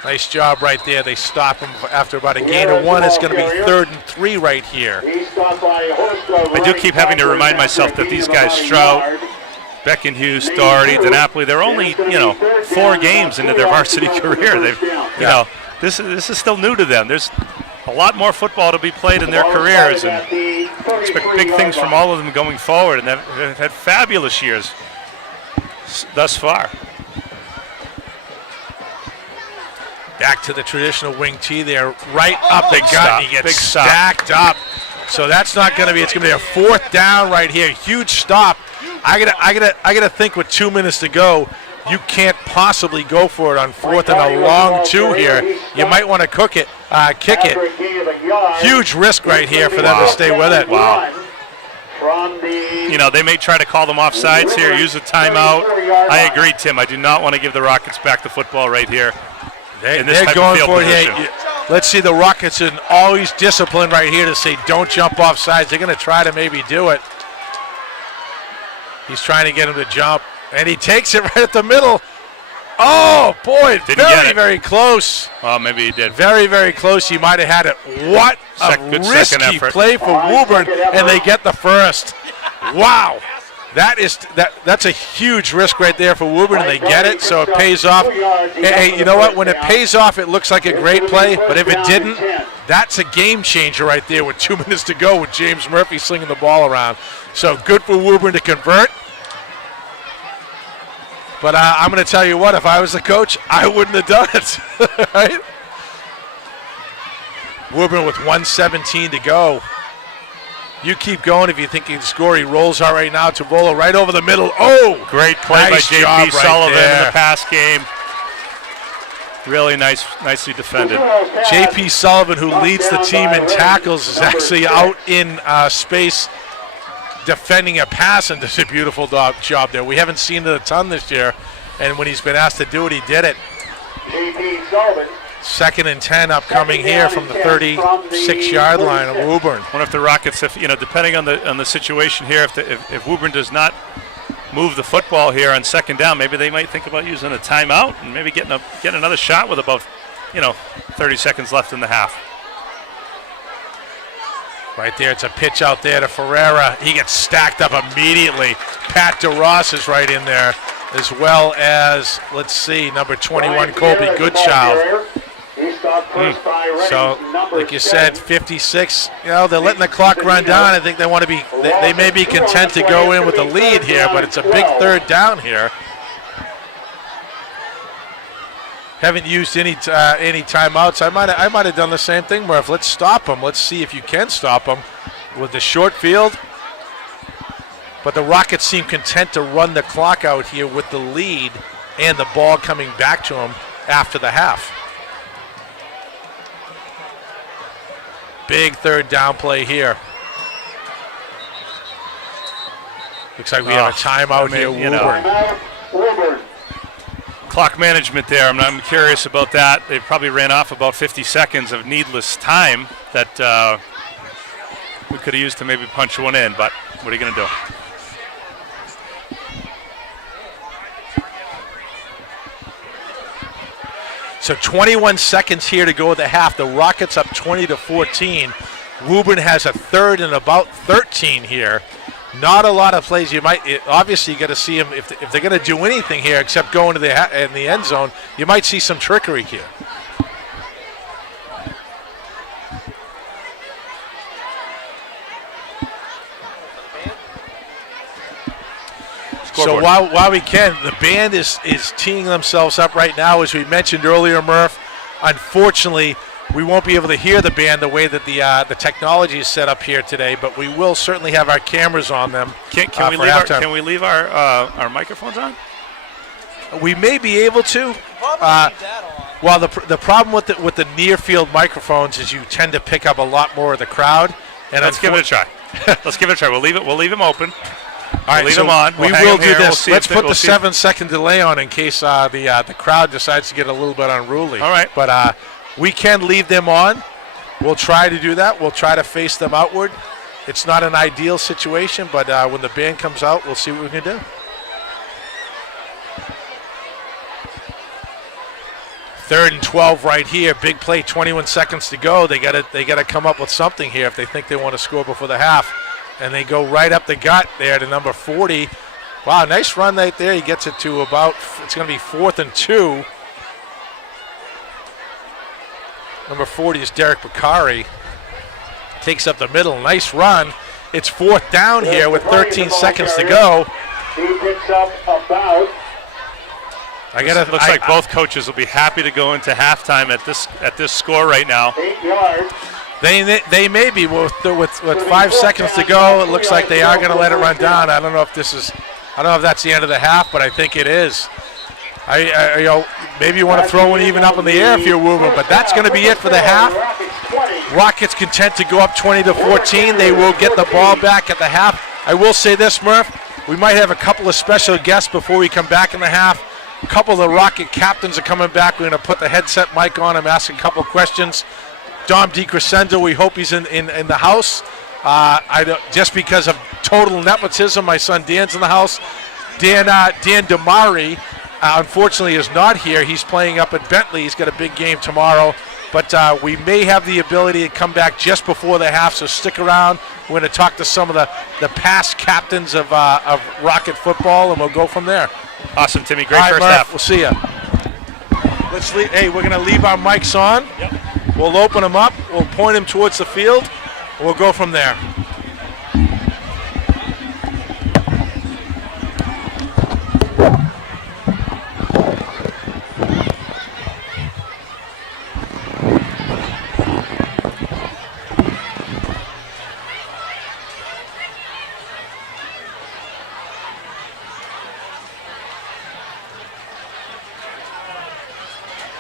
Nice job right there. They stop him after about a gain of 1. It's going to be 3rd and 3 right here. I do keep having to remind myself that these guys, Stroud, Beckenhughes, Doherty, DiNapoli, they're only 4 games into their varsity career. They've, this is still new to them. There's a lot more football to be played in their careers, and expect big things from all of them going forward. And they've had fabulous years thus far. Back to the traditional wing tee there, right up the gut. He gets stacked up. So that's not going to be. It's going to be a 4th down right here. Huge stop. I gotta think with 2 minutes to go, you can't possibly go for it on 4th and a long 2 here. You might want to kick it. Huge risk right here for them to stay with it. Wow. They may try to call them off sides here, use a timeout. I agree, Tim. I do not want to give the Rockets back the football right here. They're going for it here. Let's see, the Rockets are always disciplined right here to say don't jump off sides. They're going to try to maybe do it. He's trying to get him to jump, and he takes it right at the middle. Oh, boy, very close. Well, maybe he did. Very, very close. He might have had it. What a risky play for Woburn, and they get the first. Wow. That's a huge risk right there for Woburn, and they get it, so it pays off. Hey, you know what? When it pays off, it looks like a great play, but if it didn't, that's a game changer right there with 2 minutes to go with James Murphy slinging the ball around. So good for Woburn to convert. But I'm going to tell you what, if I was the coach, I wouldn't have done it. Right? Woburn with 1:17 to go. You keep going if you think you can score. He rolls out right now to Bolo right over the middle. Oh! Great play nice by J.P. Sullivan in the pass game. Really nicely defended. J.P. Sullivan, who leads the team in tackles, is actually out in space defending a pass and does a beautiful job there. We haven't seen it a ton this year, and when he's been asked to do it, he did it. J.P. Sullivan. 2nd and 10 upcoming here from the 36-yard line of Woburn. I wonder if the Rockets, depending on the situation here, if Woburn does not move the football here on 2nd down, maybe they might think about using a timeout and maybe getting another shot with about 30 seconds left in the half. Right there, it's a pitch out there to Ferreira. He gets stacked up immediately. Pat DeRoss is right in there, as well as, let's see, number 21, Colby Goodchild. So, like you said, 56. They're letting the clock run down. I think they want to be. They may be content to go in with the lead here, but it's a big 3rd down here. Haven't used any timeouts. I might have done the same thing, Murph. Let's stop them. Let's see if you can stop them with the short field. But the Rockets seem content to run the clock out here with the lead and the ball coming back to them after the half. Big 3rd down play here. Looks like we have a timeout here, Woburn. Clock management there. I'm curious about that. They probably ran off about 50 seconds of needless time that we could have used to maybe punch one in, but what are you going to do? So 21 seconds here to go at the half. The Rockets up 20-14. Woburn has a 3rd and about 13 here. Not a lot of plays. Obviously you got to see them if they're going to do anything here except go into in the end zone. You might see some trickery here. So while we can, the band is teeing themselves up right now, as we mentioned earlier, Murph. Unfortunately, we won't be able to hear the band the way that the technology is set up here today, but we will certainly have our cameras on them. Can we leave our microphones on? We may be able to. Well, the problem with the near field microphones is you tend to pick up a lot more of the crowd. And let's give it a try. Let's give it a try. We'll leave him open. All right, leave so him on. We will do this. Let's put the 7-second delay on in case the crowd decides to get a little bit unruly. All right. But we can leave them on. We'll try to do that. We'll try to face them outward. It's not an ideal situation, but when the band comes out, we'll see what we can do. Third and 12 right here. Big play, 21 seconds to go. They got to come up with something here if they think they want to score before the half. And they go right up the gut there to number 40. Wow, nice run right there. He gets it to about, it's going to be 4th and 2. Number 40 is Derek Bakari. Takes up the middle. Nice run. It's 4th down here with 13 seconds to go. He picks up about. Looks like both coaches will be happy to go into halftime at this score right now. 8 yards. They may be with 5 seconds to go. It looks like they are going to let it run down. I don't know if that's the end of the half, but I think it is. Maybe you want to throw one even up in the air if you're Woburn, but that's going to be it for the half. Rockets content to go up 20-14. They will get the ball back at the half. I will say this, Murph, we might have a couple of special guests before we come back in the half. A couple of the Rocket captains are coming back. We're going to put the headset mic on. I'm asking a couple questions. Dom DiCrescenzo, we hope he's in the house. Just because of total nepotism, my son Dan's in the house. Dan Damari, unfortunately, is not here. He's playing up at Bentley. He's got a big game tomorrow. But we may have the ability to come back just before the half, so stick around. We're going to talk to some of the past captains of Rocket football, and we'll go from there. Awesome, Timmy. Great first Murph, half. We'll see you. Hey, we're going to leave our mics on. Yep. We'll open them up. We'll point them towards the field. We'll go from there.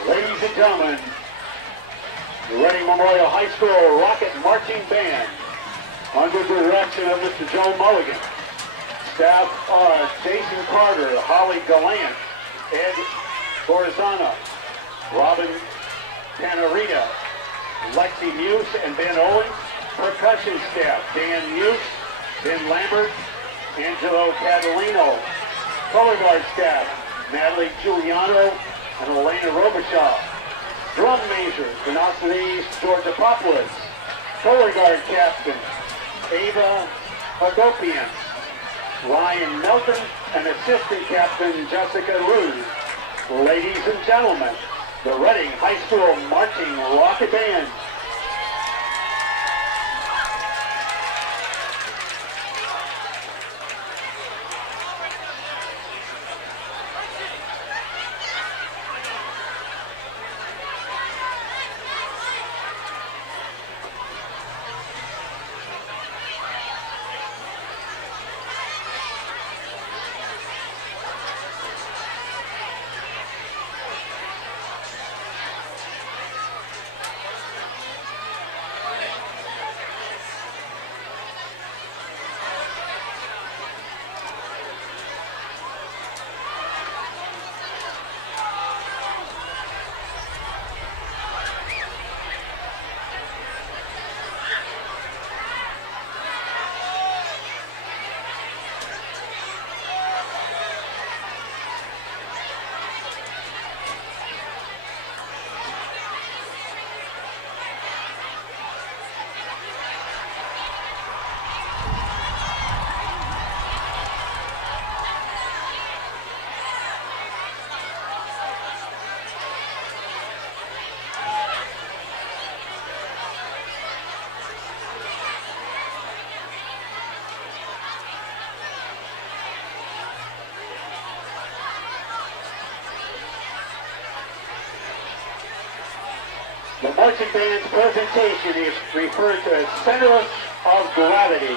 Ladies and gentlemen, the Reading Memorial High School Rocket Marching Band, under direction of Mr. Joe Mulligan. Staff are Jason Carter, Holly Gallant, Ed Gorzana, Robin Panarita, Lexi Muse, and Ben Owens. Percussion staff, Dan Muse, Ben Lambert, Angelo Catalino. Color guard staff, Natalie Giuliano and Elena Robichaud. Drum majors, Venosities Georgopoulos. Color guard captain, Ava Hagopian. Ryan Melton and assistant captain Jessica Ruse. Ladies and gentlemen, the Reading High School Marching Rocket Band. The marching band's presentation is referred to as center of gravity.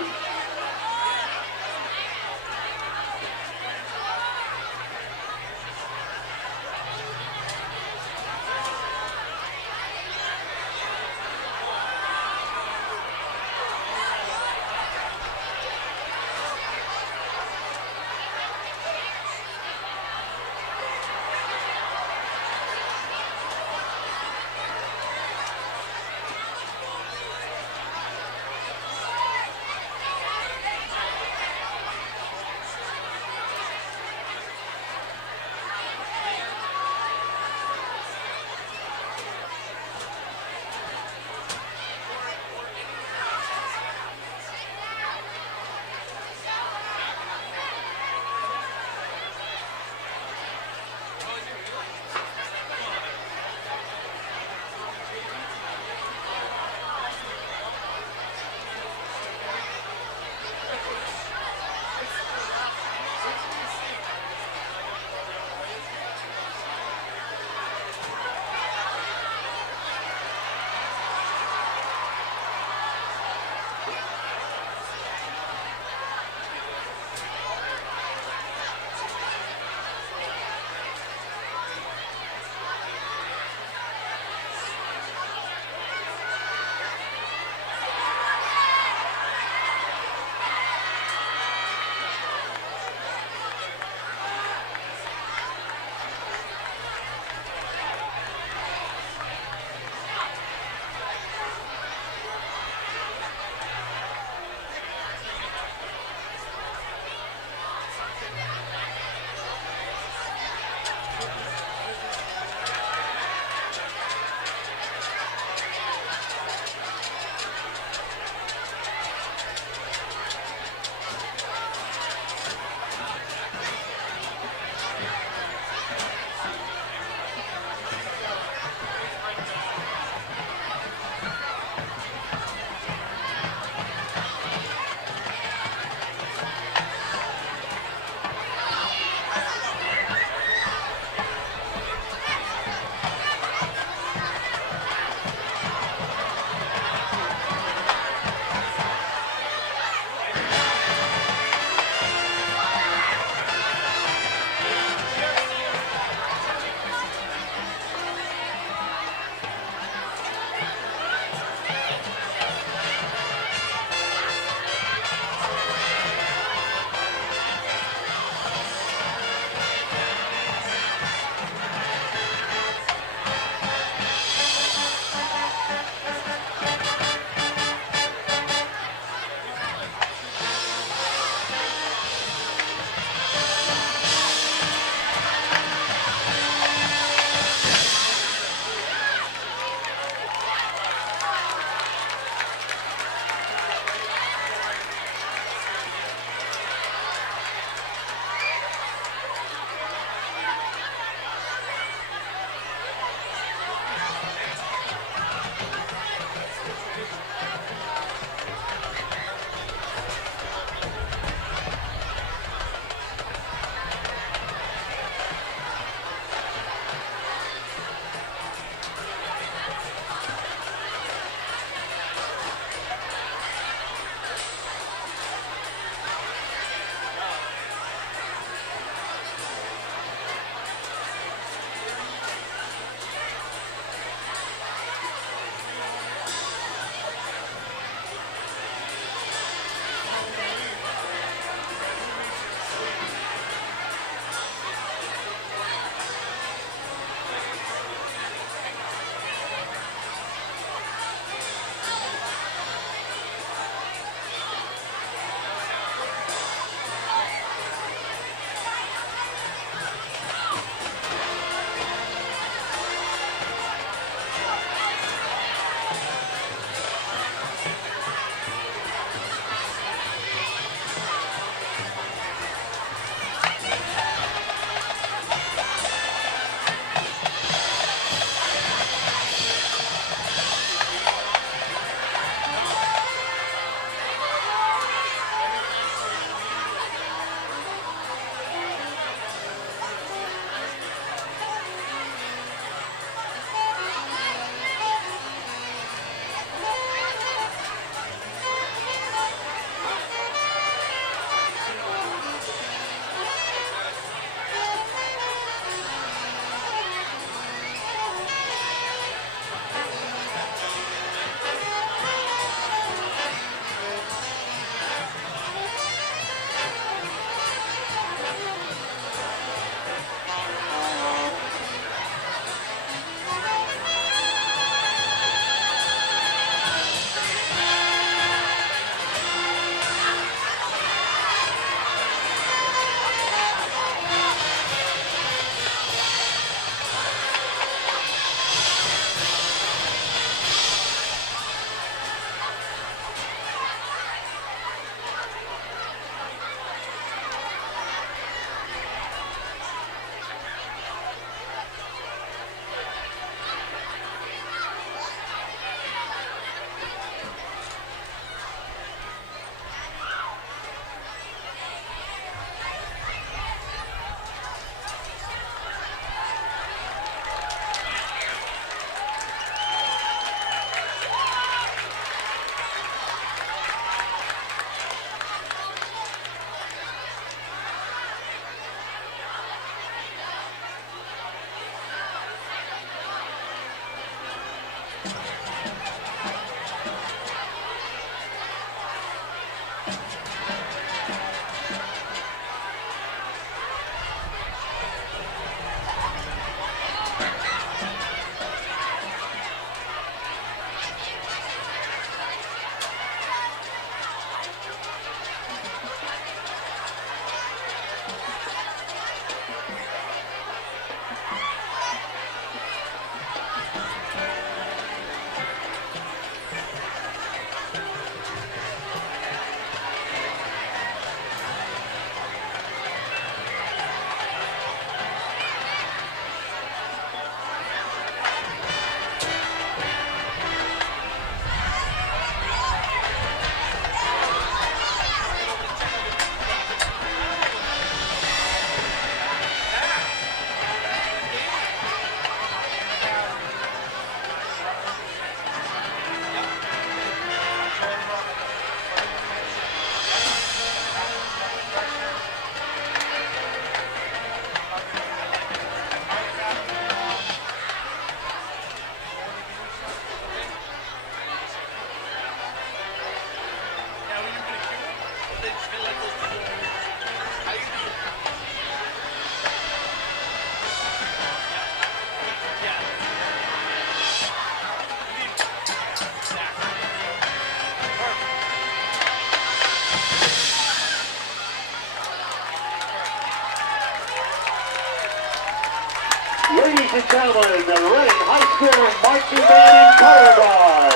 Ladies and gentlemen, the Reading High School Marching Band and Color Guard.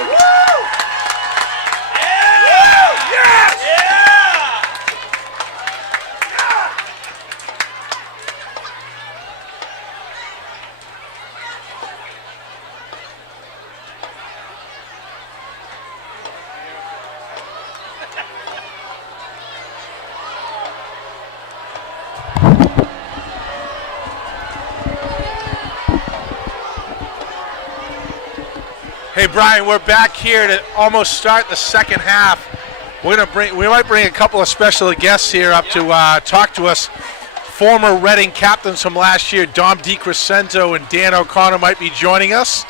Hey Brian, we're back here to almost start the second half. We might bring a couple of special guests here up to talk to us. Former Reading captains from last year, Dom DiCrescenzo and Dan O'Connor, might be joining us.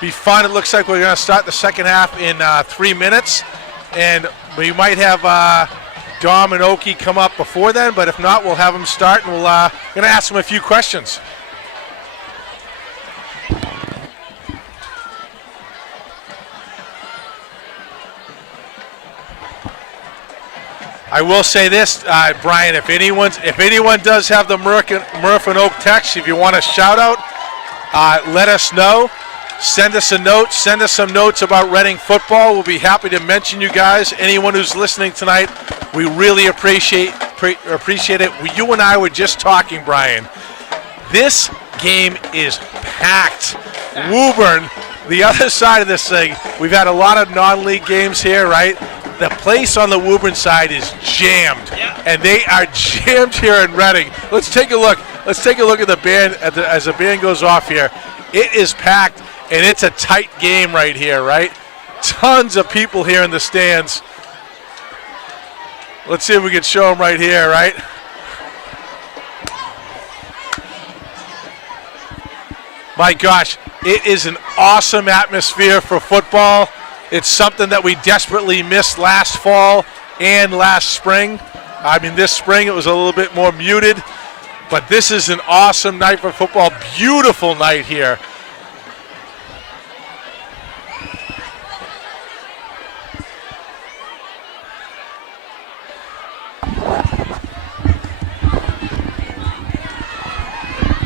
Be fun. It looks like we're going to start the second half in 3 minutes, and we might have Dom and Oki come up before then. But if not, we'll have them start, and we're going to ask them a few questions. I will say this, Brian, if anyone does have the Murph and Oak text, if you want a shout out, let us know. Send us a note. Send us some notes about Reading football. We'll be happy to mention you guys. Anyone who's listening tonight, we really appreciate it. You and I were just talking, Brian. This game is packed. Woburn, the other side of this thing, we've had a lot of non-league games here, right? The place on the Woburn side is jammed, and they are jammed here in Reading. Let's take a look. Let's take a look at the band as the band goes off here. It is packed, and it's a tight game right here, right? Tons of people here in the stands. Let's see if we can show them right here, right? My gosh, it is an awesome atmosphere for football. It's something that we desperately missed last fall and last spring. I mean, this spring it was a little bit more muted, but this is an awesome night for football. Beautiful night here.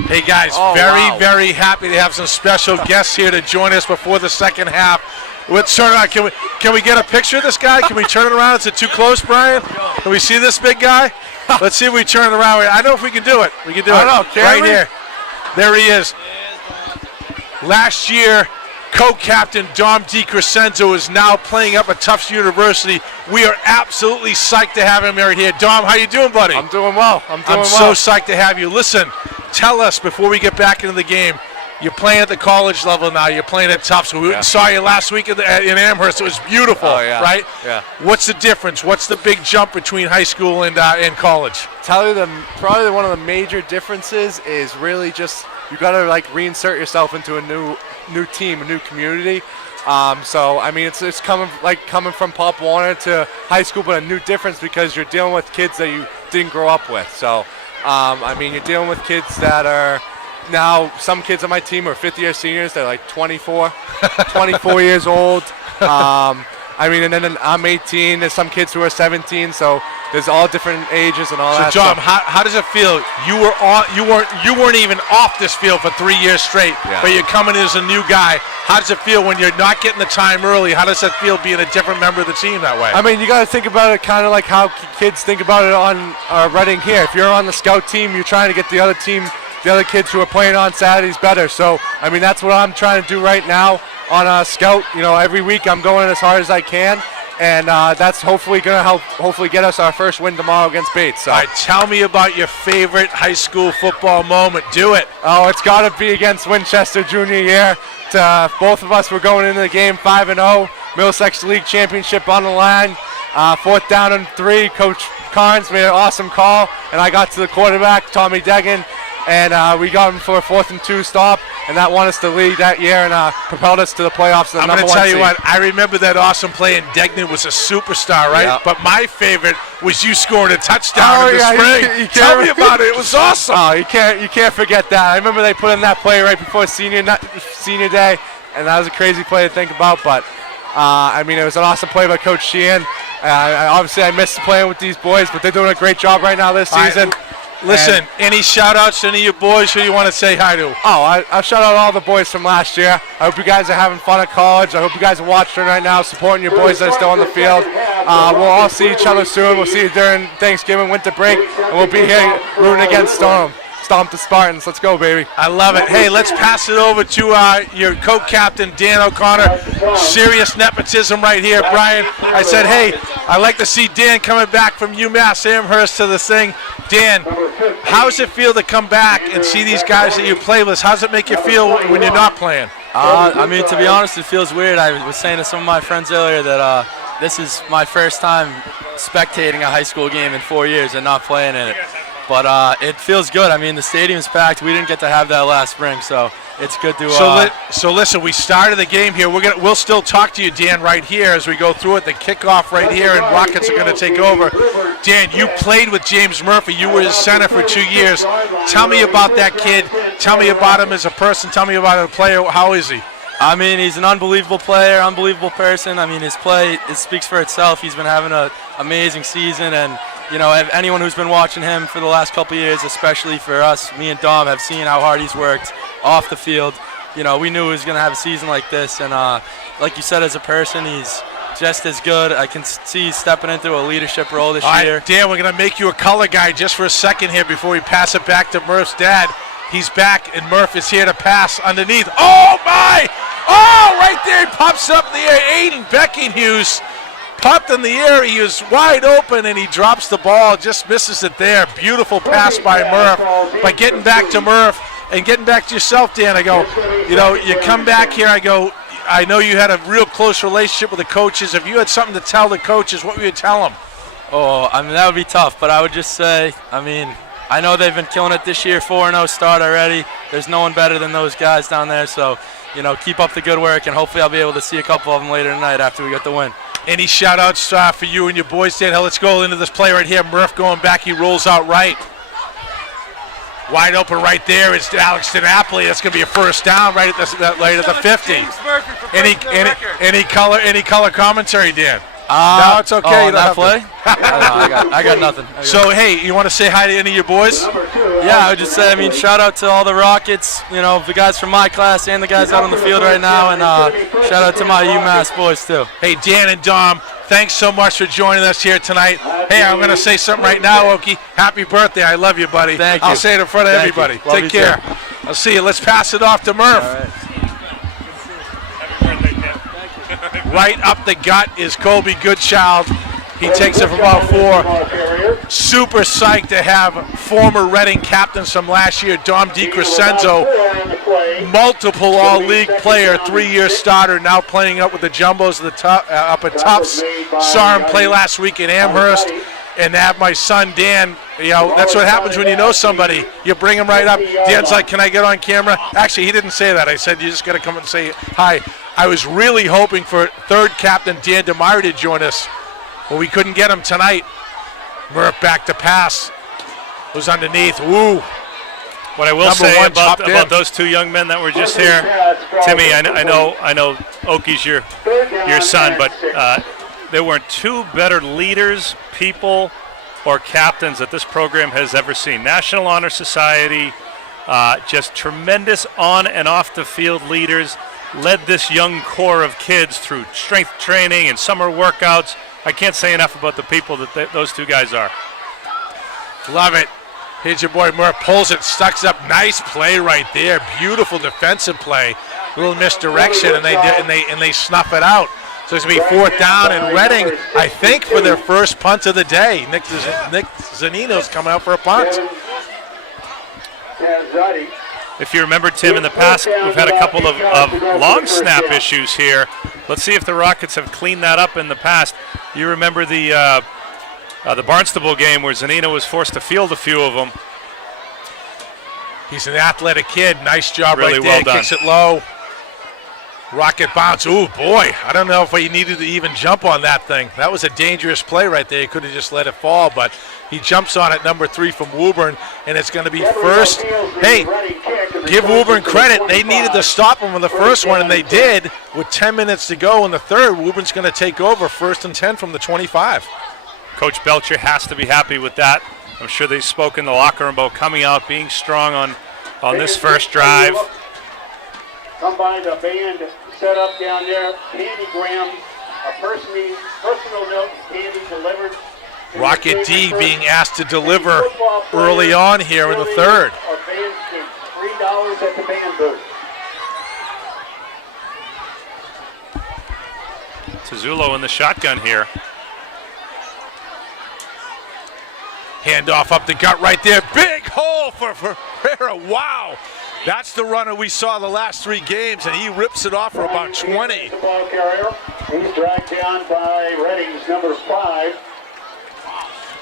Hey guys, very happy to have some special guests here to join us before the second half. Let's turn around. Can we get a picture of this guy? Can we turn it around? Is it too close, Brian? Can we see this big guy? Let's see if we turn it around. I know if we can do it. We can do it right here. There he is. Last year, co-captain Dom DiCrescenzo is now playing up at Tufts University. We are absolutely psyched to have him right here. Dom, how you doing, buddy? I'm doing well. I'm so psyched to have you. Listen, tell us before we get back into the game. You're playing at the college level now. You're playing at Tufts. We saw you last week in Amherst. It was beautiful, right? Yeah. What's the difference? What's the big jump between high school and college? Tell you probably one of the major differences is really just you got to like reinsert yourself into a new team, a new community. So I mean, it's coming from Pop Warner to high school, but a new difference because you're dealing with kids that you didn't grow up with. So I mean, you're dealing with kids that are. Now, some kids on my team are fifth-year seniors. They're like 24 years old. I mean, and then I'm 18. There's some kids who are 17. So there's all different ages and all that. So, John, how does it feel? You weren't even off this field for 3 years straight, but you're coming in as a new guy. How does it feel when you're not getting the time early? How does it feel being a different member of the team that way? I mean, you got to think about it kind of like how kids think about it on Reading here. If you're on the scout team, you're trying to get the other kids who are playing on Saturdays better. So, I mean, that's what I'm trying to do right now on Scout. You know, every week I'm going as hard as I can, and that's hopefully going to help get us our first win tomorrow against Bates. So. All right, tell me about your favorite high school football moment. Do it. Oh, it's got to be against Winchester junior year. Both of us were going into the game 5-0, Middlesex League Championship on the line. 4th down and 3, Coach Carnes made an awesome call, and I got to the quarterback, Tommy Deggan, and we got him for a 4th and 2 stop, and that won us the league that year and propelled us to the playoffs. I'm going to tell you what, I remember that awesome play, and Degnan was a superstar, right? Yeah. But my favorite was you scoring a touchdown in the spring. Tell me about it. It was awesome. Oh, you can't forget that. I remember they put in that play right before senior day, and that was a crazy play to think about. But I mean, it was an awesome play by Coach Sheehan. Obviously, I missed playing with these boys, but they're doing a great job right now this season. Listen, any shout-outs to any of your boys who you want to say hi to? Oh, I shout out all the boys from last year. I hope you guys are having fun at college. I hope you guys are watching right now, supporting your boys that are still on the field. We'll all see each other soon. We'll see you during Thanksgiving, winter break, and we'll be here rooting against Stomp the Spartans. Let's go, baby. I love it. Hey, let's pass it over to your co-captain, Dan O'Connor. Serious nepotism right here, Brian. I said, hey, I like to see Dan coming back from UMass Amherst to this thing. Dan, how does it feel to come back and see these guys that you play with? How does it make you feel when you're not playing? I mean, to be honest, it feels weird. I was saying to some of my friends earlier that this is my first time spectating a high school game in 4 years and not playing in it. But it feels good. I mean, the stadium's packed. We didn't get to have that last spring, so it's good to. So listen, we started the game here. We'll still talk to you, Dan, right here as we go through it. The kickoff right here, and Rockets are going to take over. Dan, you played with James Murphy. You were his center for 2 years. Tell me about that kid. Tell me about him as a person. Tell me about him as a player. How is he? I mean, he's an unbelievable player, unbelievable person. I mean, his play, it speaks for itself. He's been having an amazing season, and you know, anyone who's been watching him for the last couple of years, especially for us, me and Dom, have seen how hard he's worked off the field. You know, we knew he was going to have a season like this, and like you said, as a person, he's just as good. I can see he's stepping into a leadership role this year. Dan, we're going to make you a color guy just for a second here before we pass it back to Murph's dad. He's back, and Murph is here to pass underneath. Oh, my! Oh, right there, he pops up in the air. Aiden Beckinghughes popped in the air. He was wide open, and he drops the ball, just misses it there. Beautiful pass by Murph. By getting back to Murph and getting back to yourself, Dan, I go, you know, you come back here, I go, I know you had a real close relationship with the coaches. If you had something to tell the coaches, what would you tell them? Oh, I mean, that would be tough, but I would just say, I mean, I know they've been killing it this year, 4-0 start already. There's no one better than those guys down there, so, you know, keep up the good work, and hopefully I'll be able to see a couple of them later tonight after we get the win. Any shout-outs for you and your boys, Dan? Let's go into this play right here. Murph going back. He rolls out right. Wide open right there. It's Alex DiNapoli. That's going to be a first down right at the 50. Any color commentary, Dan? No, it's okay. That play? I got nothing. So, hey, you want to say hi to any of your boys? Yeah, I would just say, I mean, shout out to all the Rockets, you know, the guys from my class and the guys out on the field right now, and shout out to my UMass boys, too. Hey, Dan and Dom, thanks so much for joining us here tonight. Hey, I'm going to say something right now, Okie. Happy birthday. I love you, buddy. Thank you. I'll say it in front of everybody. Take care. Too. I'll see you. Let's pass it off to Murph. All right. Right up the gut is Colby Goodchild. He takes it from about 4. Super psyched to have former Reading captains from last year, Dom DiCrescenzo, multiple all-league player, 3-year starter, now playing up with the Jumbos up at Tufts. Saw him play last week in Amherst. And to have my son, Dan, you know, that's what happens when you know somebody. You bring him right up. Dan's like, can I get on camera? Actually, he didn't say that. I said, you just got to come and say hi. I was really hoping for third captain Dan DeMeyer to join us, but we couldn't get him tonight. Murph back to pass. Was underneath. Woo. What I will say about those two young men that were just here, Timmy, I know Okie's your son, but there weren't two better leaders, people, or captains that this program has ever seen. National Honor Society, just tremendous on and off the field leaders, led this young core of kids through strength training and summer workouts. I can't say enough about the people that those two guys are. Love it. Here's your boy Murph, pulls it, stucks up. Nice play right there. Beautiful defensive play. Little misdirection, and they snuff it out. So it's going to be 4th down, and Reading, I think, for their first punt of the day. Nick Zanino's coming out for a punt. If you remember, Tim, in the past, we've had a couple of long snap issues here. Let's see if the Rockets have cleaned that up in the past. You remember the Barnstable game where Zanino was forced to field a few of them. He's an athletic kid. Nice job really right there. Well done. Kicks it low. Rocket bounce. Ooh, boy. I don't know if he needed to even jump on that thing. That was a dangerous play right there. He could have just let it fall, but he jumps on it, number 3 from Woburn, and it's going to be first. Hey, give Woburn credit. They needed to stop him on the first one, and they did. With 10 minutes to go in the third, Woburn's going to take over 1st and 10 from the 25. Coach Belcher has to be happy with that. I'm sure they spoke in the locker room about coming out, being strong on this first drive. Come by the band set up down there. Candy Graham, a personal note, Candy delivered. Rocket D being asked to deliver early on here in the third. $3 at the band booth. Tuzzulo in the shotgun here. Handoff up the gut right there. Big hole for Ferreira. Wow. That's the runner we saw the last 3 games, and he rips it off for about 20. The ball carrier. He's dragged down by Reading's number 5.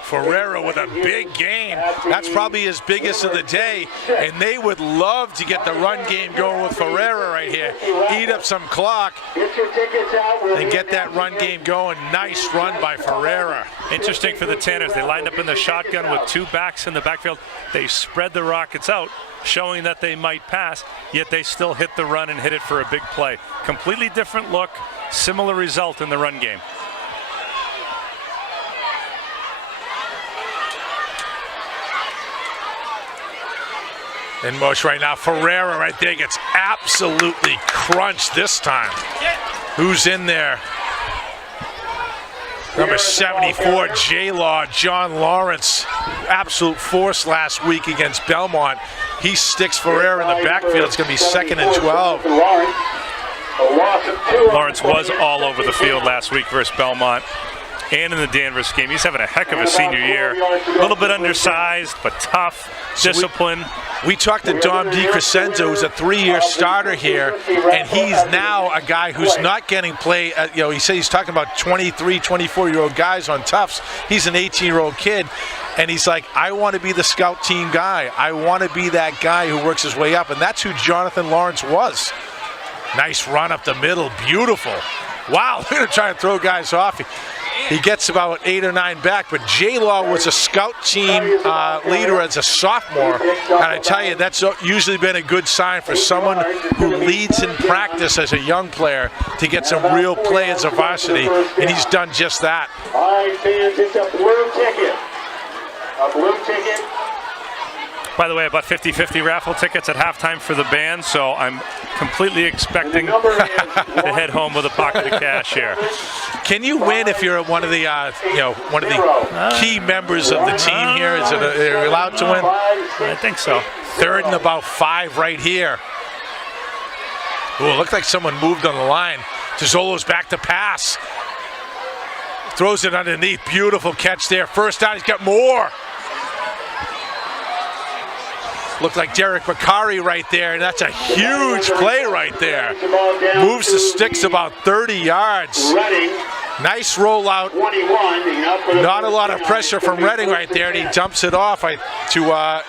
Ferreira with a big game. That's probably his biggest of the day, and they would love to get the run game going with Ferreira right here. Eat up some clock and get that run game going. Nice run by Ferreira. Interesting for the Tanners. They lined up in the shotgun with 2 backs in the backfield. They spread the Rockets out, showing that they might pass, yet they still hit the run and hit it for a big play. Completely different look, similar result in the run game. In motion right now, Ferreira right there gets absolutely crunched this time. Who's in there? Number 74, J-Law, John Lawrence. Absolute force last week against Belmont. He sticks Ferreira in the backfield. It's going to be 2nd and 12. Lawrence was all over the field last week versus Belmont and in the Danvers game. He's having a heck of a senior year. A little bit undersized, but tough, disciplined. We talked to Dom DiCrescenzo, who's a 3-year starter here, and he's now a guy who's not getting play. He said he's talking about 23, 24-year-old guys on Tufts. He's an 18-year-old kid, and he's like, I want to be the scout team guy. I want to be that guy who works his way up, and that's who Jonathan Lawrence was. Nice run up the middle, beautiful. Wow, they're going to try and throw guys off. He gets about 8 or 9 back, but J-Law was a scout team leader as a sophomore, and I tell you, that's usually been a good sign for someone who leads in practice as a young player to get some real play as a varsity, and he's done just that. All right, fans, it's a blue ticket. A blue ticket. By the way, about 50-50 raffle tickets at halftime for the band, so I'm completely expecting to head home with a pocket of cash here. Can you win if you're one of the key members of the team here? Are you allowed to win? I think so. 3rd and about 5 right here. Oh, it looked like someone moved on the line. Tuzzulo's back to pass. Throws it underneath. Beautiful catch there. First down, he's got more. Looked like Derek Bakari right there, and that's a huge play right there. Moves the sticks about 30 yards. Nice rollout. Not a lot of pressure from Reading right there, and he dumps it off to I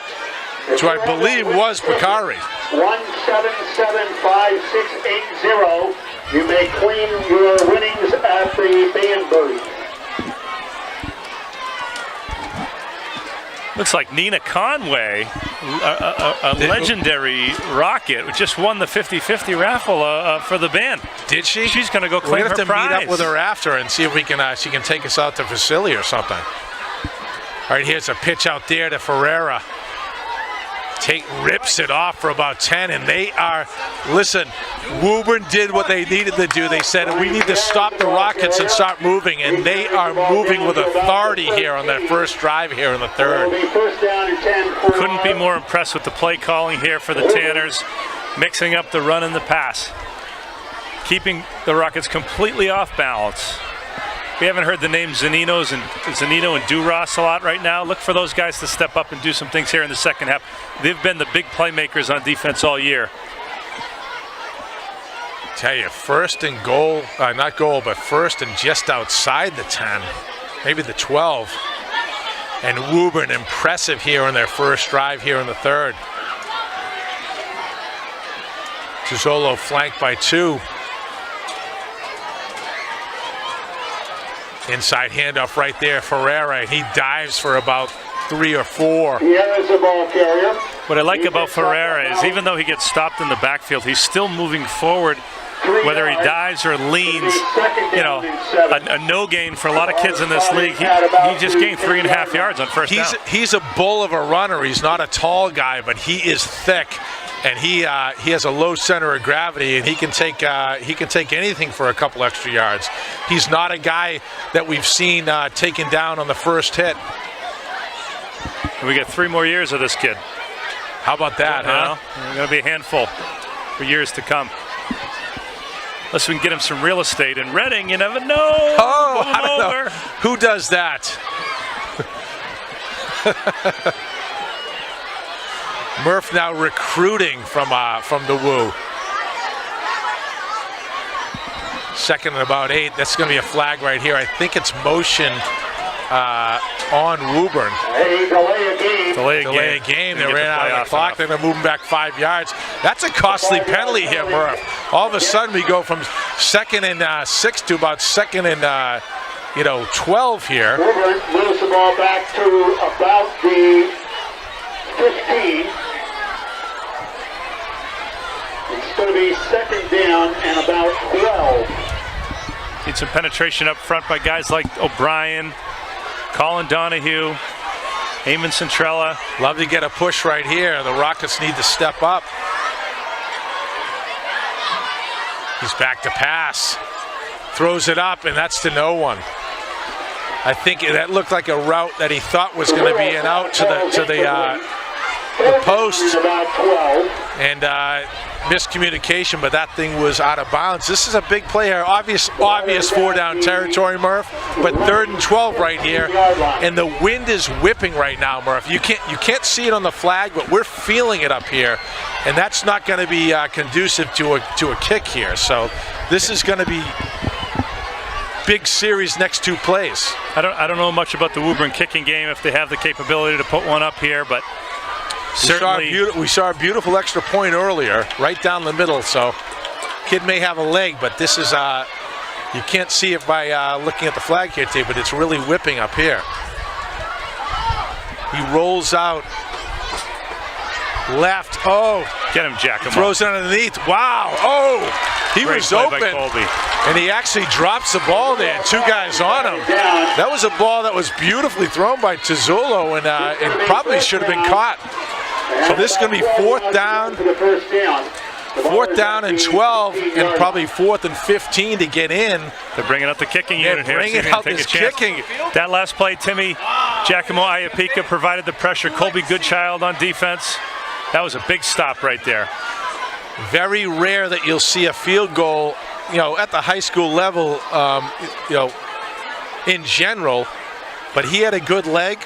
believe was Bakari. 1775680. You may claim your winnings at the band booth. Looks like Nina Conway, a legendary Rocket, just won the 50-50 raffle for the band. Did she? She's going to go claim her prize. We're going to have to meet up with her after and see if we can. She can take us out to Vasily or something. All right, here's a pitch out there to Ferreira. Rips it off for about 10, and they are, listen, Woburn did what they needed to do. They said, we need to stop the Rockets and start moving, and they are moving with authority here on that first drive here in the 3rd. Couldn't be more impressed with the play calling here for the Tanners, mixing up the run and the pass, keeping the Rockets completely off balance. We haven't heard the name Zanino and Duras a lot right now. Look for those guys to step up and do some things here in the second half. They've been the big playmakers on defense all year. Tell you, 1st and goal, not goal, but 1st and just outside the 10, maybe the 12. And Woburn impressive here on their first drive here in the 3rd. Tuzzulo flanked by 2. Inside handoff right there, Ferreira. He dives for about 3 or 4. Here's the ball carrier. What I like about Ferreira is even though he gets stopped in the backfield, he's still moving forward whether he dives or leans, you know, a no gain for a lot of kids in this league. He just gained 3.5 yards on first down. He's a bull of a runner. He's not a tall guy, but he is thick, and he has a low center of gravity, and he can take anything for a couple extra yards. He's not a guy that we've seen taken down on the first hit. And we get 3 more years of this kid. How about that, huh? Going to be a handful for years to come. Unless we can get him some real estate in Reading, you never know. Oh, I don't know. Who does that? Murph now recruiting from the Woo. Second and about 8. That's going to be a flag right here. I think it's motion on Woburn. Delay a game. They ran out of the clock. They're going to move him back 5 yards. That's a costly penalty here, Murph. All of a sudden, we go from 2nd and 6 to about 2nd and 12 here. Woburn moves the ball back to about the 15. It's going to be 2nd down and about 12. Need some penetration up front by guys like O'Brien, Colin Donahue, Eamon Centrella. Love to get a push right here. The Rockets need to step up. He's back to pass. Throws it up, and that's to no one. I think that looked like a route that he thought was going to be an out to the post. And miscommunication, but that thing was out of bounds. This is a big play here. Obvious 4-down territory, Murph, but 3rd and 12 right here, and the wind is whipping right now, Murph. You can't see it on the flag, but we're feeling it up here, and that's not going to be conducive to a kick here. So this is going to be big series next 2 plays. I don't know much about the Woburn kicking game, if they have the capability to put one up here, but certainly we saw a beautiful extra point earlier, right down the middle. So kid may have a leg, but this is you can't see it by looking at the flag here, T, but it's really whipping up here. He rolls out left. Oh, get him, Jack. Throws it underneath. Wow. Oh, he was open, and he actually drops the ball there. 2 guys on him. That was a ball that was beautifully thrown by Tizzulo, and it probably should have been caught. So this is going to be 4th down. 4th down and 12, and probably 4th and 15 to get in. They're bringing out the kicking unit here. Bringing out this kicking. That last play, Timmy, Giacomo Iapika provided the pressure. Colby Goodchild on defense. That was a big stop right there. Very rare that you'll see a field goal, at the high school level, in general. But he had a good leg.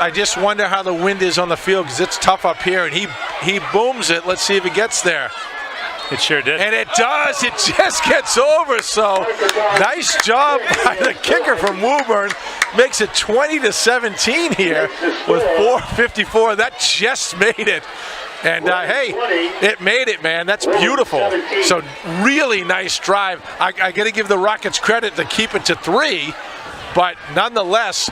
I just wonder how the wind is on the field, because it's tough up here, and he booms it. Let's see if it gets there. It sure did. And it does. It just gets over. So nice job by the kicker from Woburn. Makes it 20-17 here with 4:54. That just made it. And hey, it made it, man. That's beautiful. So really nice drive. I got to give the Rockets credit to keep it to 3, but nonetheless,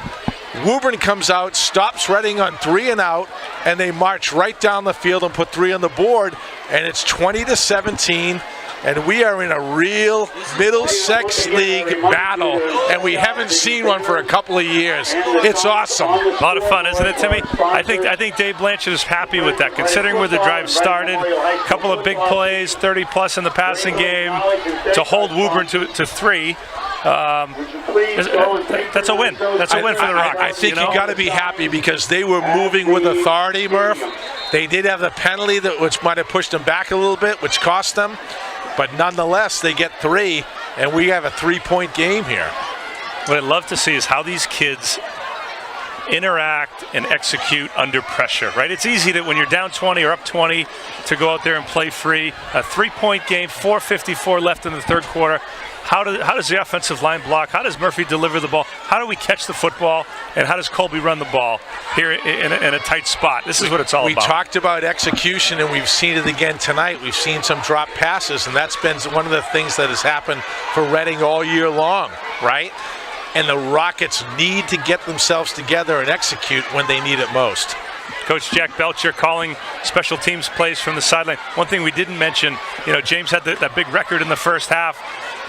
Woburn comes out, stops Reading on 3 and out, and they march right down the field and put 3 on the board, and it's 20-17, and we are in a real Middlesex League battle, and we haven't seen one for a couple of years. It's awesome. A lot of fun, isn't it, Timmy? I think Dave Blanchard is happy with that, considering where the drive started. A couple of big plays, 30-plus in the passing game, to hold Woburn to 3. That's a win. That's a win for the Rockets. I think you got to be happy, because they were moving with authority, Murph. They did have the penalty which might have pushed them back a little bit, which cost them. But nonetheless, they get 3, and we have a 3-point game here. What I'd love to see is how these kids interact and execute under pressure, right? It's easy that when you're down 20 or up 20 to go out there and play free. A 3-point game, 4:54 left in the 3rd quarter. How does the offensive line block? How does Murphy deliver the ball? How do we catch the football? And how does Colby run the ball here in a tight spot? This is what it's all about. We talked about execution, and we've seen it again tonight. We've seen some drop passes, and that's been one of the things that has happened for Reading all year long, right? And the Rockets need to get themselves together and execute when they need it most. Coach Jack Belcher calling special teams plays from the sideline. One thing we didn't mention, James had that big record in the first half.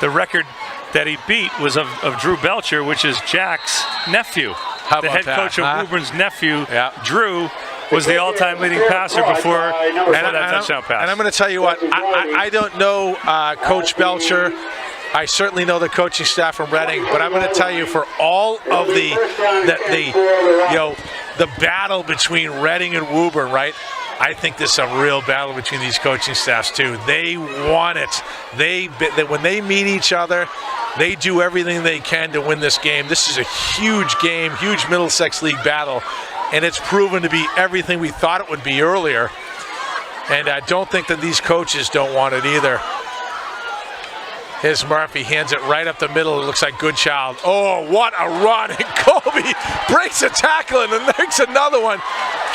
The record that he beat was of Drew Belcher, which is Jack's nephew. The head coach of Woburn's nephew, Drew, was the all-time leading passer before that touchdown pass. And I'm going to tell you what, I don't know Coach Belcher. I certainly know the coaching staff from Reading, but I'm going to tell you, for all of the battle between Reading and Woburn, right? I think there's some real battle between these coaching staffs too. They want it. When they meet each other, they do everything they can to win this game. This is a huge game, huge Middlesex League battle, and it's proven to be everything we thought it would be earlier. And I don't think that these coaches don't want it either. Here's Murphy, hands it right up the middle. It looks like Goodchild. Oh, what a run. And Colby breaks a tackle and then makes another one.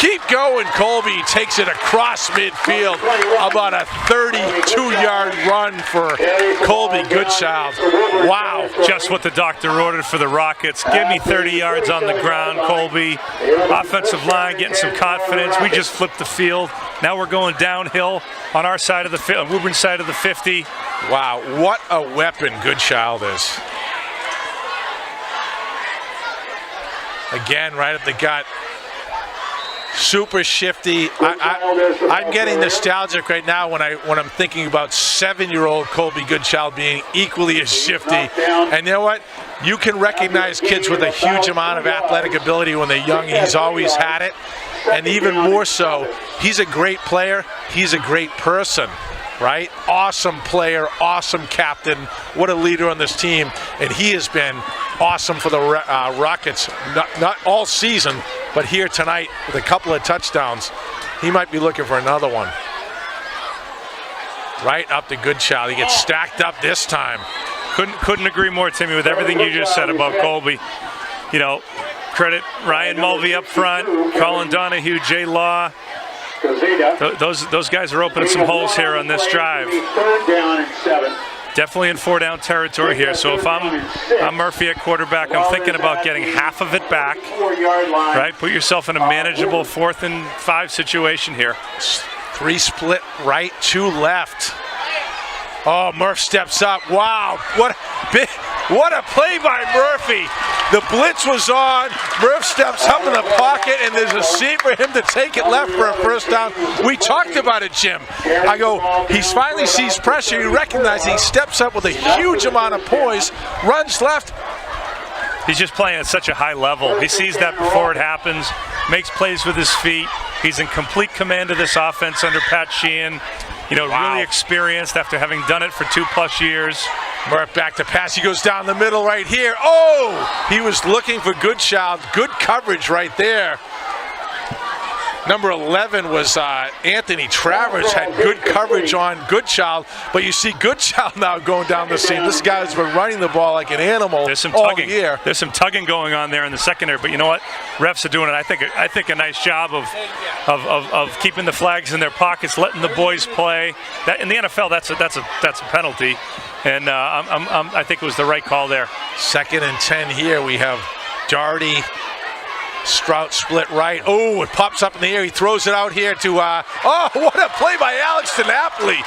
Keep going, Colby takes it across midfield. About a 32-yard run for Colby Goodchild. Wow. Just what the doctor ordered for the Rockets. Give me 30 yards on the ground, Colby. Offensive line getting some confidence. We just flipped the field. Now we're going downhill on our side of the Woburn side of the 50. Wow, what a weapon Goodchild is. Again, right at the gut. Super shifty. I'm getting nostalgic right now when I'm thinking about 7-year-old Colby Goodchild being equally as shifty. And you know what? You can recognize kids with a huge amount of athletic ability when they're young, and he's always had it. And even more so, he's a great player. He's a great person, right? Awesome player, awesome captain. What a leader on this team. And he has been awesome for the Rockets, not all season, but here tonight with a couple of touchdowns. He might be looking for another one. Right up to Goodchild. He gets stacked up this time. Couldn't agree more, Timmy, with everything you just said about Colby. Credit Ryan Mulvey up front, Colin Donahue, Jay Law. Those guys are opening some holes here on this drive. Definitely in 4-down territory here. So if I'm Murphy at quarterback, I'm thinking about getting half of it back. Right? Put yourself in a manageable 4th and 5 situation here. 3 split right, 2 left. Oh, Murph steps up. Wow, what a play by Murphy. The blitz was on. Murph steps up in the pocket, and there's a seam for him to take it left for a first down. We talked about it, Jim. I go, he finally sees pressure. He recognizes he steps up with a huge amount of poise, runs left. He's just playing at such a high level. He sees that before it happens, makes plays with his feet. He's in complete command of this offense under Pat Sheehan. Really experienced after having done it for 2+ years. Murph back to pass. He goes down the middle right here. Oh! He was looking for Goodchild. Good coverage right there. Number 11 was Anthony Travers, had good coverage on Goodchild, but you see Goodchild now going down the seam. This guy's been running the ball like an animal all year. There's some tugging going on there in the secondary, but you know what? Refs are doing it. I think a nice job of keeping the flags in their pockets, letting the boys play. That in the NFL, that's a penalty, and I think it was the right call there. 2nd and 10 here. We have Doherty. Strout split right. Oh, it pops up in the air. He throws it out here to, what a play by Alex DiNapoli.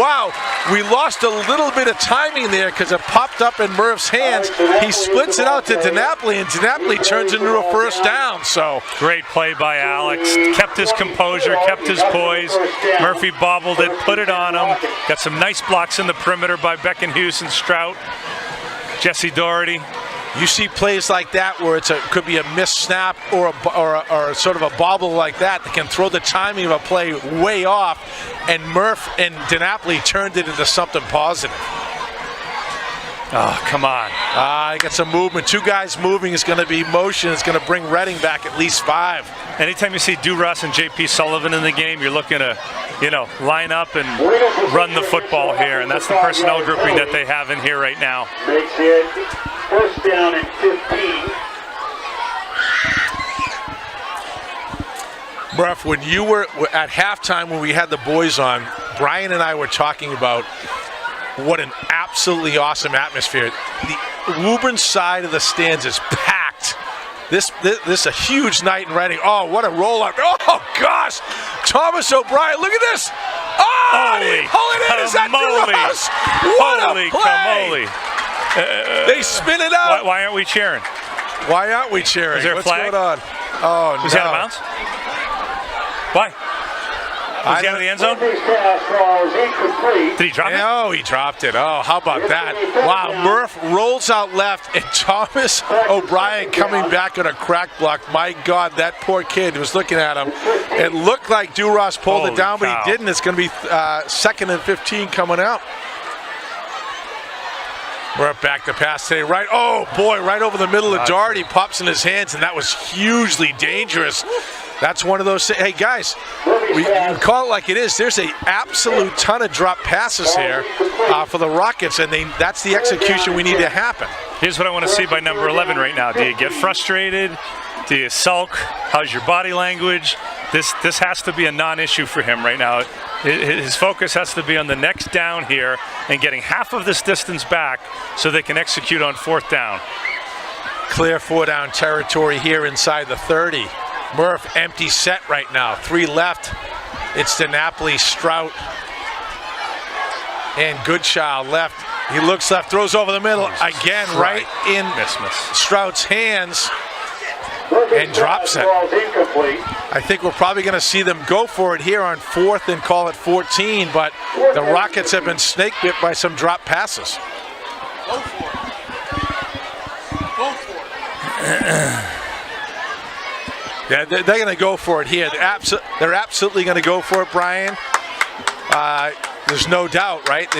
Wow, we lost a little bit of timing there because it popped up in Murph's hands. He splits it out to DiNapoli, and DiNapoli turns into a first down. So great play by Alex. Kept his composure, kept his poise. Murphy bobbled it, put it on him. Got some nice blocks in the perimeter by Beckenhuis and Strout. Jesse Doherty. You see plays like that where could be a missed snap or sort of a bobble like that can throw the timing of a play way off, and Murph and DiNapoli turned it into something positive. Oh, come on. I got some movement. 2 guys moving is going to be motion. It's going to bring Reading back at least 5. Anytime you see Duras and J.P. Sullivan in the game, you're looking to, line up and run the football here, and that's the personnel grouping that they have in here right now. Makes it 1st down and 15. Murph, when you were at halftime when we had the boys on, Brian and I were talking about what an absolutely awesome atmosphere. The Woburn side of the stands is packed. This is a huge night in Reading. Oh, what a roll-up. Oh, gosh. Thomas O'Brien, look at this. Oh, he pull it in. Is that DeRoss? What Holy a play. camole. They spin it out. Why aren't we cheering? Why aren't we cheering? Is there a What's flag? going on? Oh, Was he out of bounds? Why? Was he out of the end zone? Did he drop it? No, he dropped it. Oh, how about that? Wow, Murph rolls out left, and Thomas O'Brien coming back on a crack block. My God, that poor kid was looking at him. It looked like DeRoss pulled it down, but he didn't. It's going to be 2nd and 15 coming out. Murph back to pass today. Right, oh boy, right over the middle of Doherty. Pops in his hands, and that was hugely dangerous. That's one of those. Hey guys, we call it like it is. There's an absolute ton of drop passes here for the Rockets, and that's the execution we need to happen. Here's what I want to see by number 11 right now. Do you get frustrated? Do you sulk? How's your body language? This has to be a non-issue for him right now. His focus has to be on the next down here and getting half of this distance back so they can execute on 4th down. Clear 4-down territory here inside the 30. Murph empty set right now. 3 left. It's DiNapoli, Strout, and Goodchild left. He looks left, throws over the middle again, right in Strout's hands, and drops it. I think we're probably going to see them go for it here on 4th and call it 14, but the Rockets have been snake bit by some drop passes. Go for it. Go for it. Yeah, they're going to go for it here. They're absolutely going to go for it, Brian. There's no doubt, right?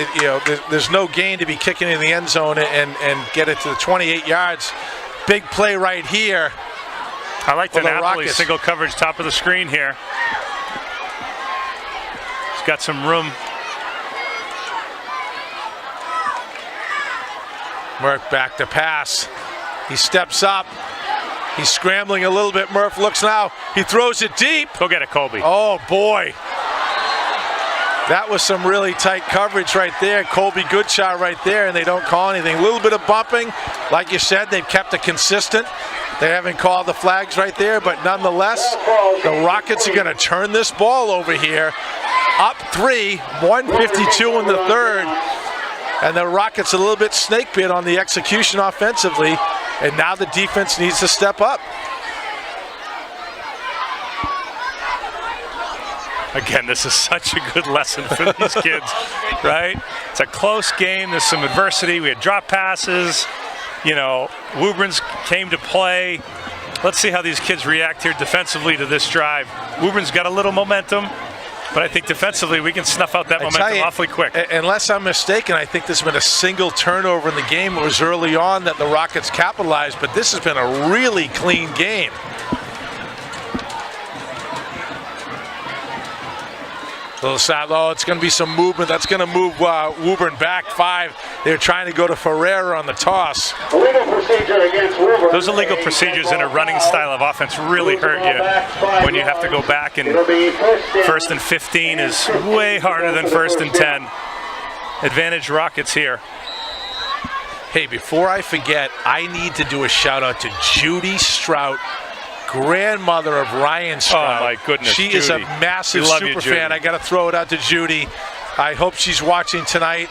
There's no gain to be kicking in the end zone and get it to the 28 yards. Big play right here. I like the Napoli single coverage top of the screen here. He's got some room. Murph back to pass. He steps up. He's scrambling a little bit. Murph looks now. He throws it deep. Go get it, Colby. Oh, boy. That was some really tight coverage right there. Colby Goodchild right there, and they don't call anything. A little bit of bumping. Like you said, they've kept it consistent. They haven't called the flags right there, but nonetheless, the Rockets are going to turn this ball over here. Up 3, 1:52 in the 3rd. And the Rockets a little bit snake bit on the execution offensively. And now the defense needs to step up. Again, this is such a good lesson for these kids, right? It's a close game. There's some adversity. We had drop passes. Woburn's came to play. Let's see how these kids react here defensively to this drive. Woburn's got a little momentum, but I think defensively we can snuff out that momentum awfully quick. Unless I'm mistaken, I think there's been a single turnover in the game. It was early on that the Rockets capitalized, but this has been a really clean game. Little side low. It's going to be some movement. That's going to move Woburn back 5. They're trying to go to Ferreira on the toss. Illegal procedure against Woburn. Those illegal procedures in a running style of offense really hurt you when you have to go back, and 1st and 15 is way harder than 1st and 10. Advantage Rockets here. Hey, before I forget, I need to do a shout out to Judy Strout, grandmother of Ryan Strout. Oh my goodness, she Judy. Is a massive super fan. I got to throw it out to Judy. I hope she's watching tonight.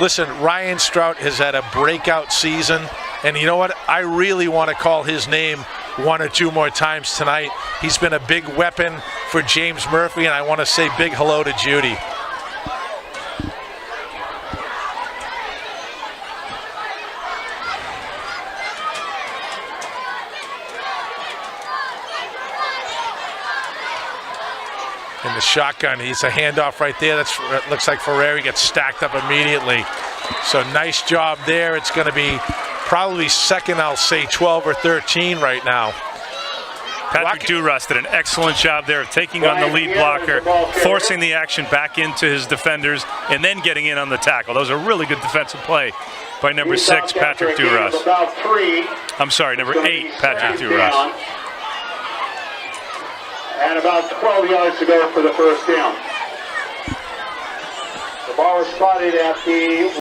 Listen, Ryan Strout has had a breakout season, and you know what? I really want to call his name 1 or 2 more times tonight. He's been a big weapon for James Murphy, and I want to say big hello to Judy. In the shotgun, he's a handoff right there. That looks like Ferrari gets stacked up immediately. So nice job there. It's going to be probably 2nd, I'll say 12 or 13 right now. Patrick DeRoss did an excellent job there of taking on the lead blocker, forcing the action back into his defenders, and then getting in on the tackle. That was a really good defensive play by number 6, Patrick DeRoss. I'm sorry, number 8, Patrick DeRoss. And about 12 yards to go for the 1st down. The ball is spotted at the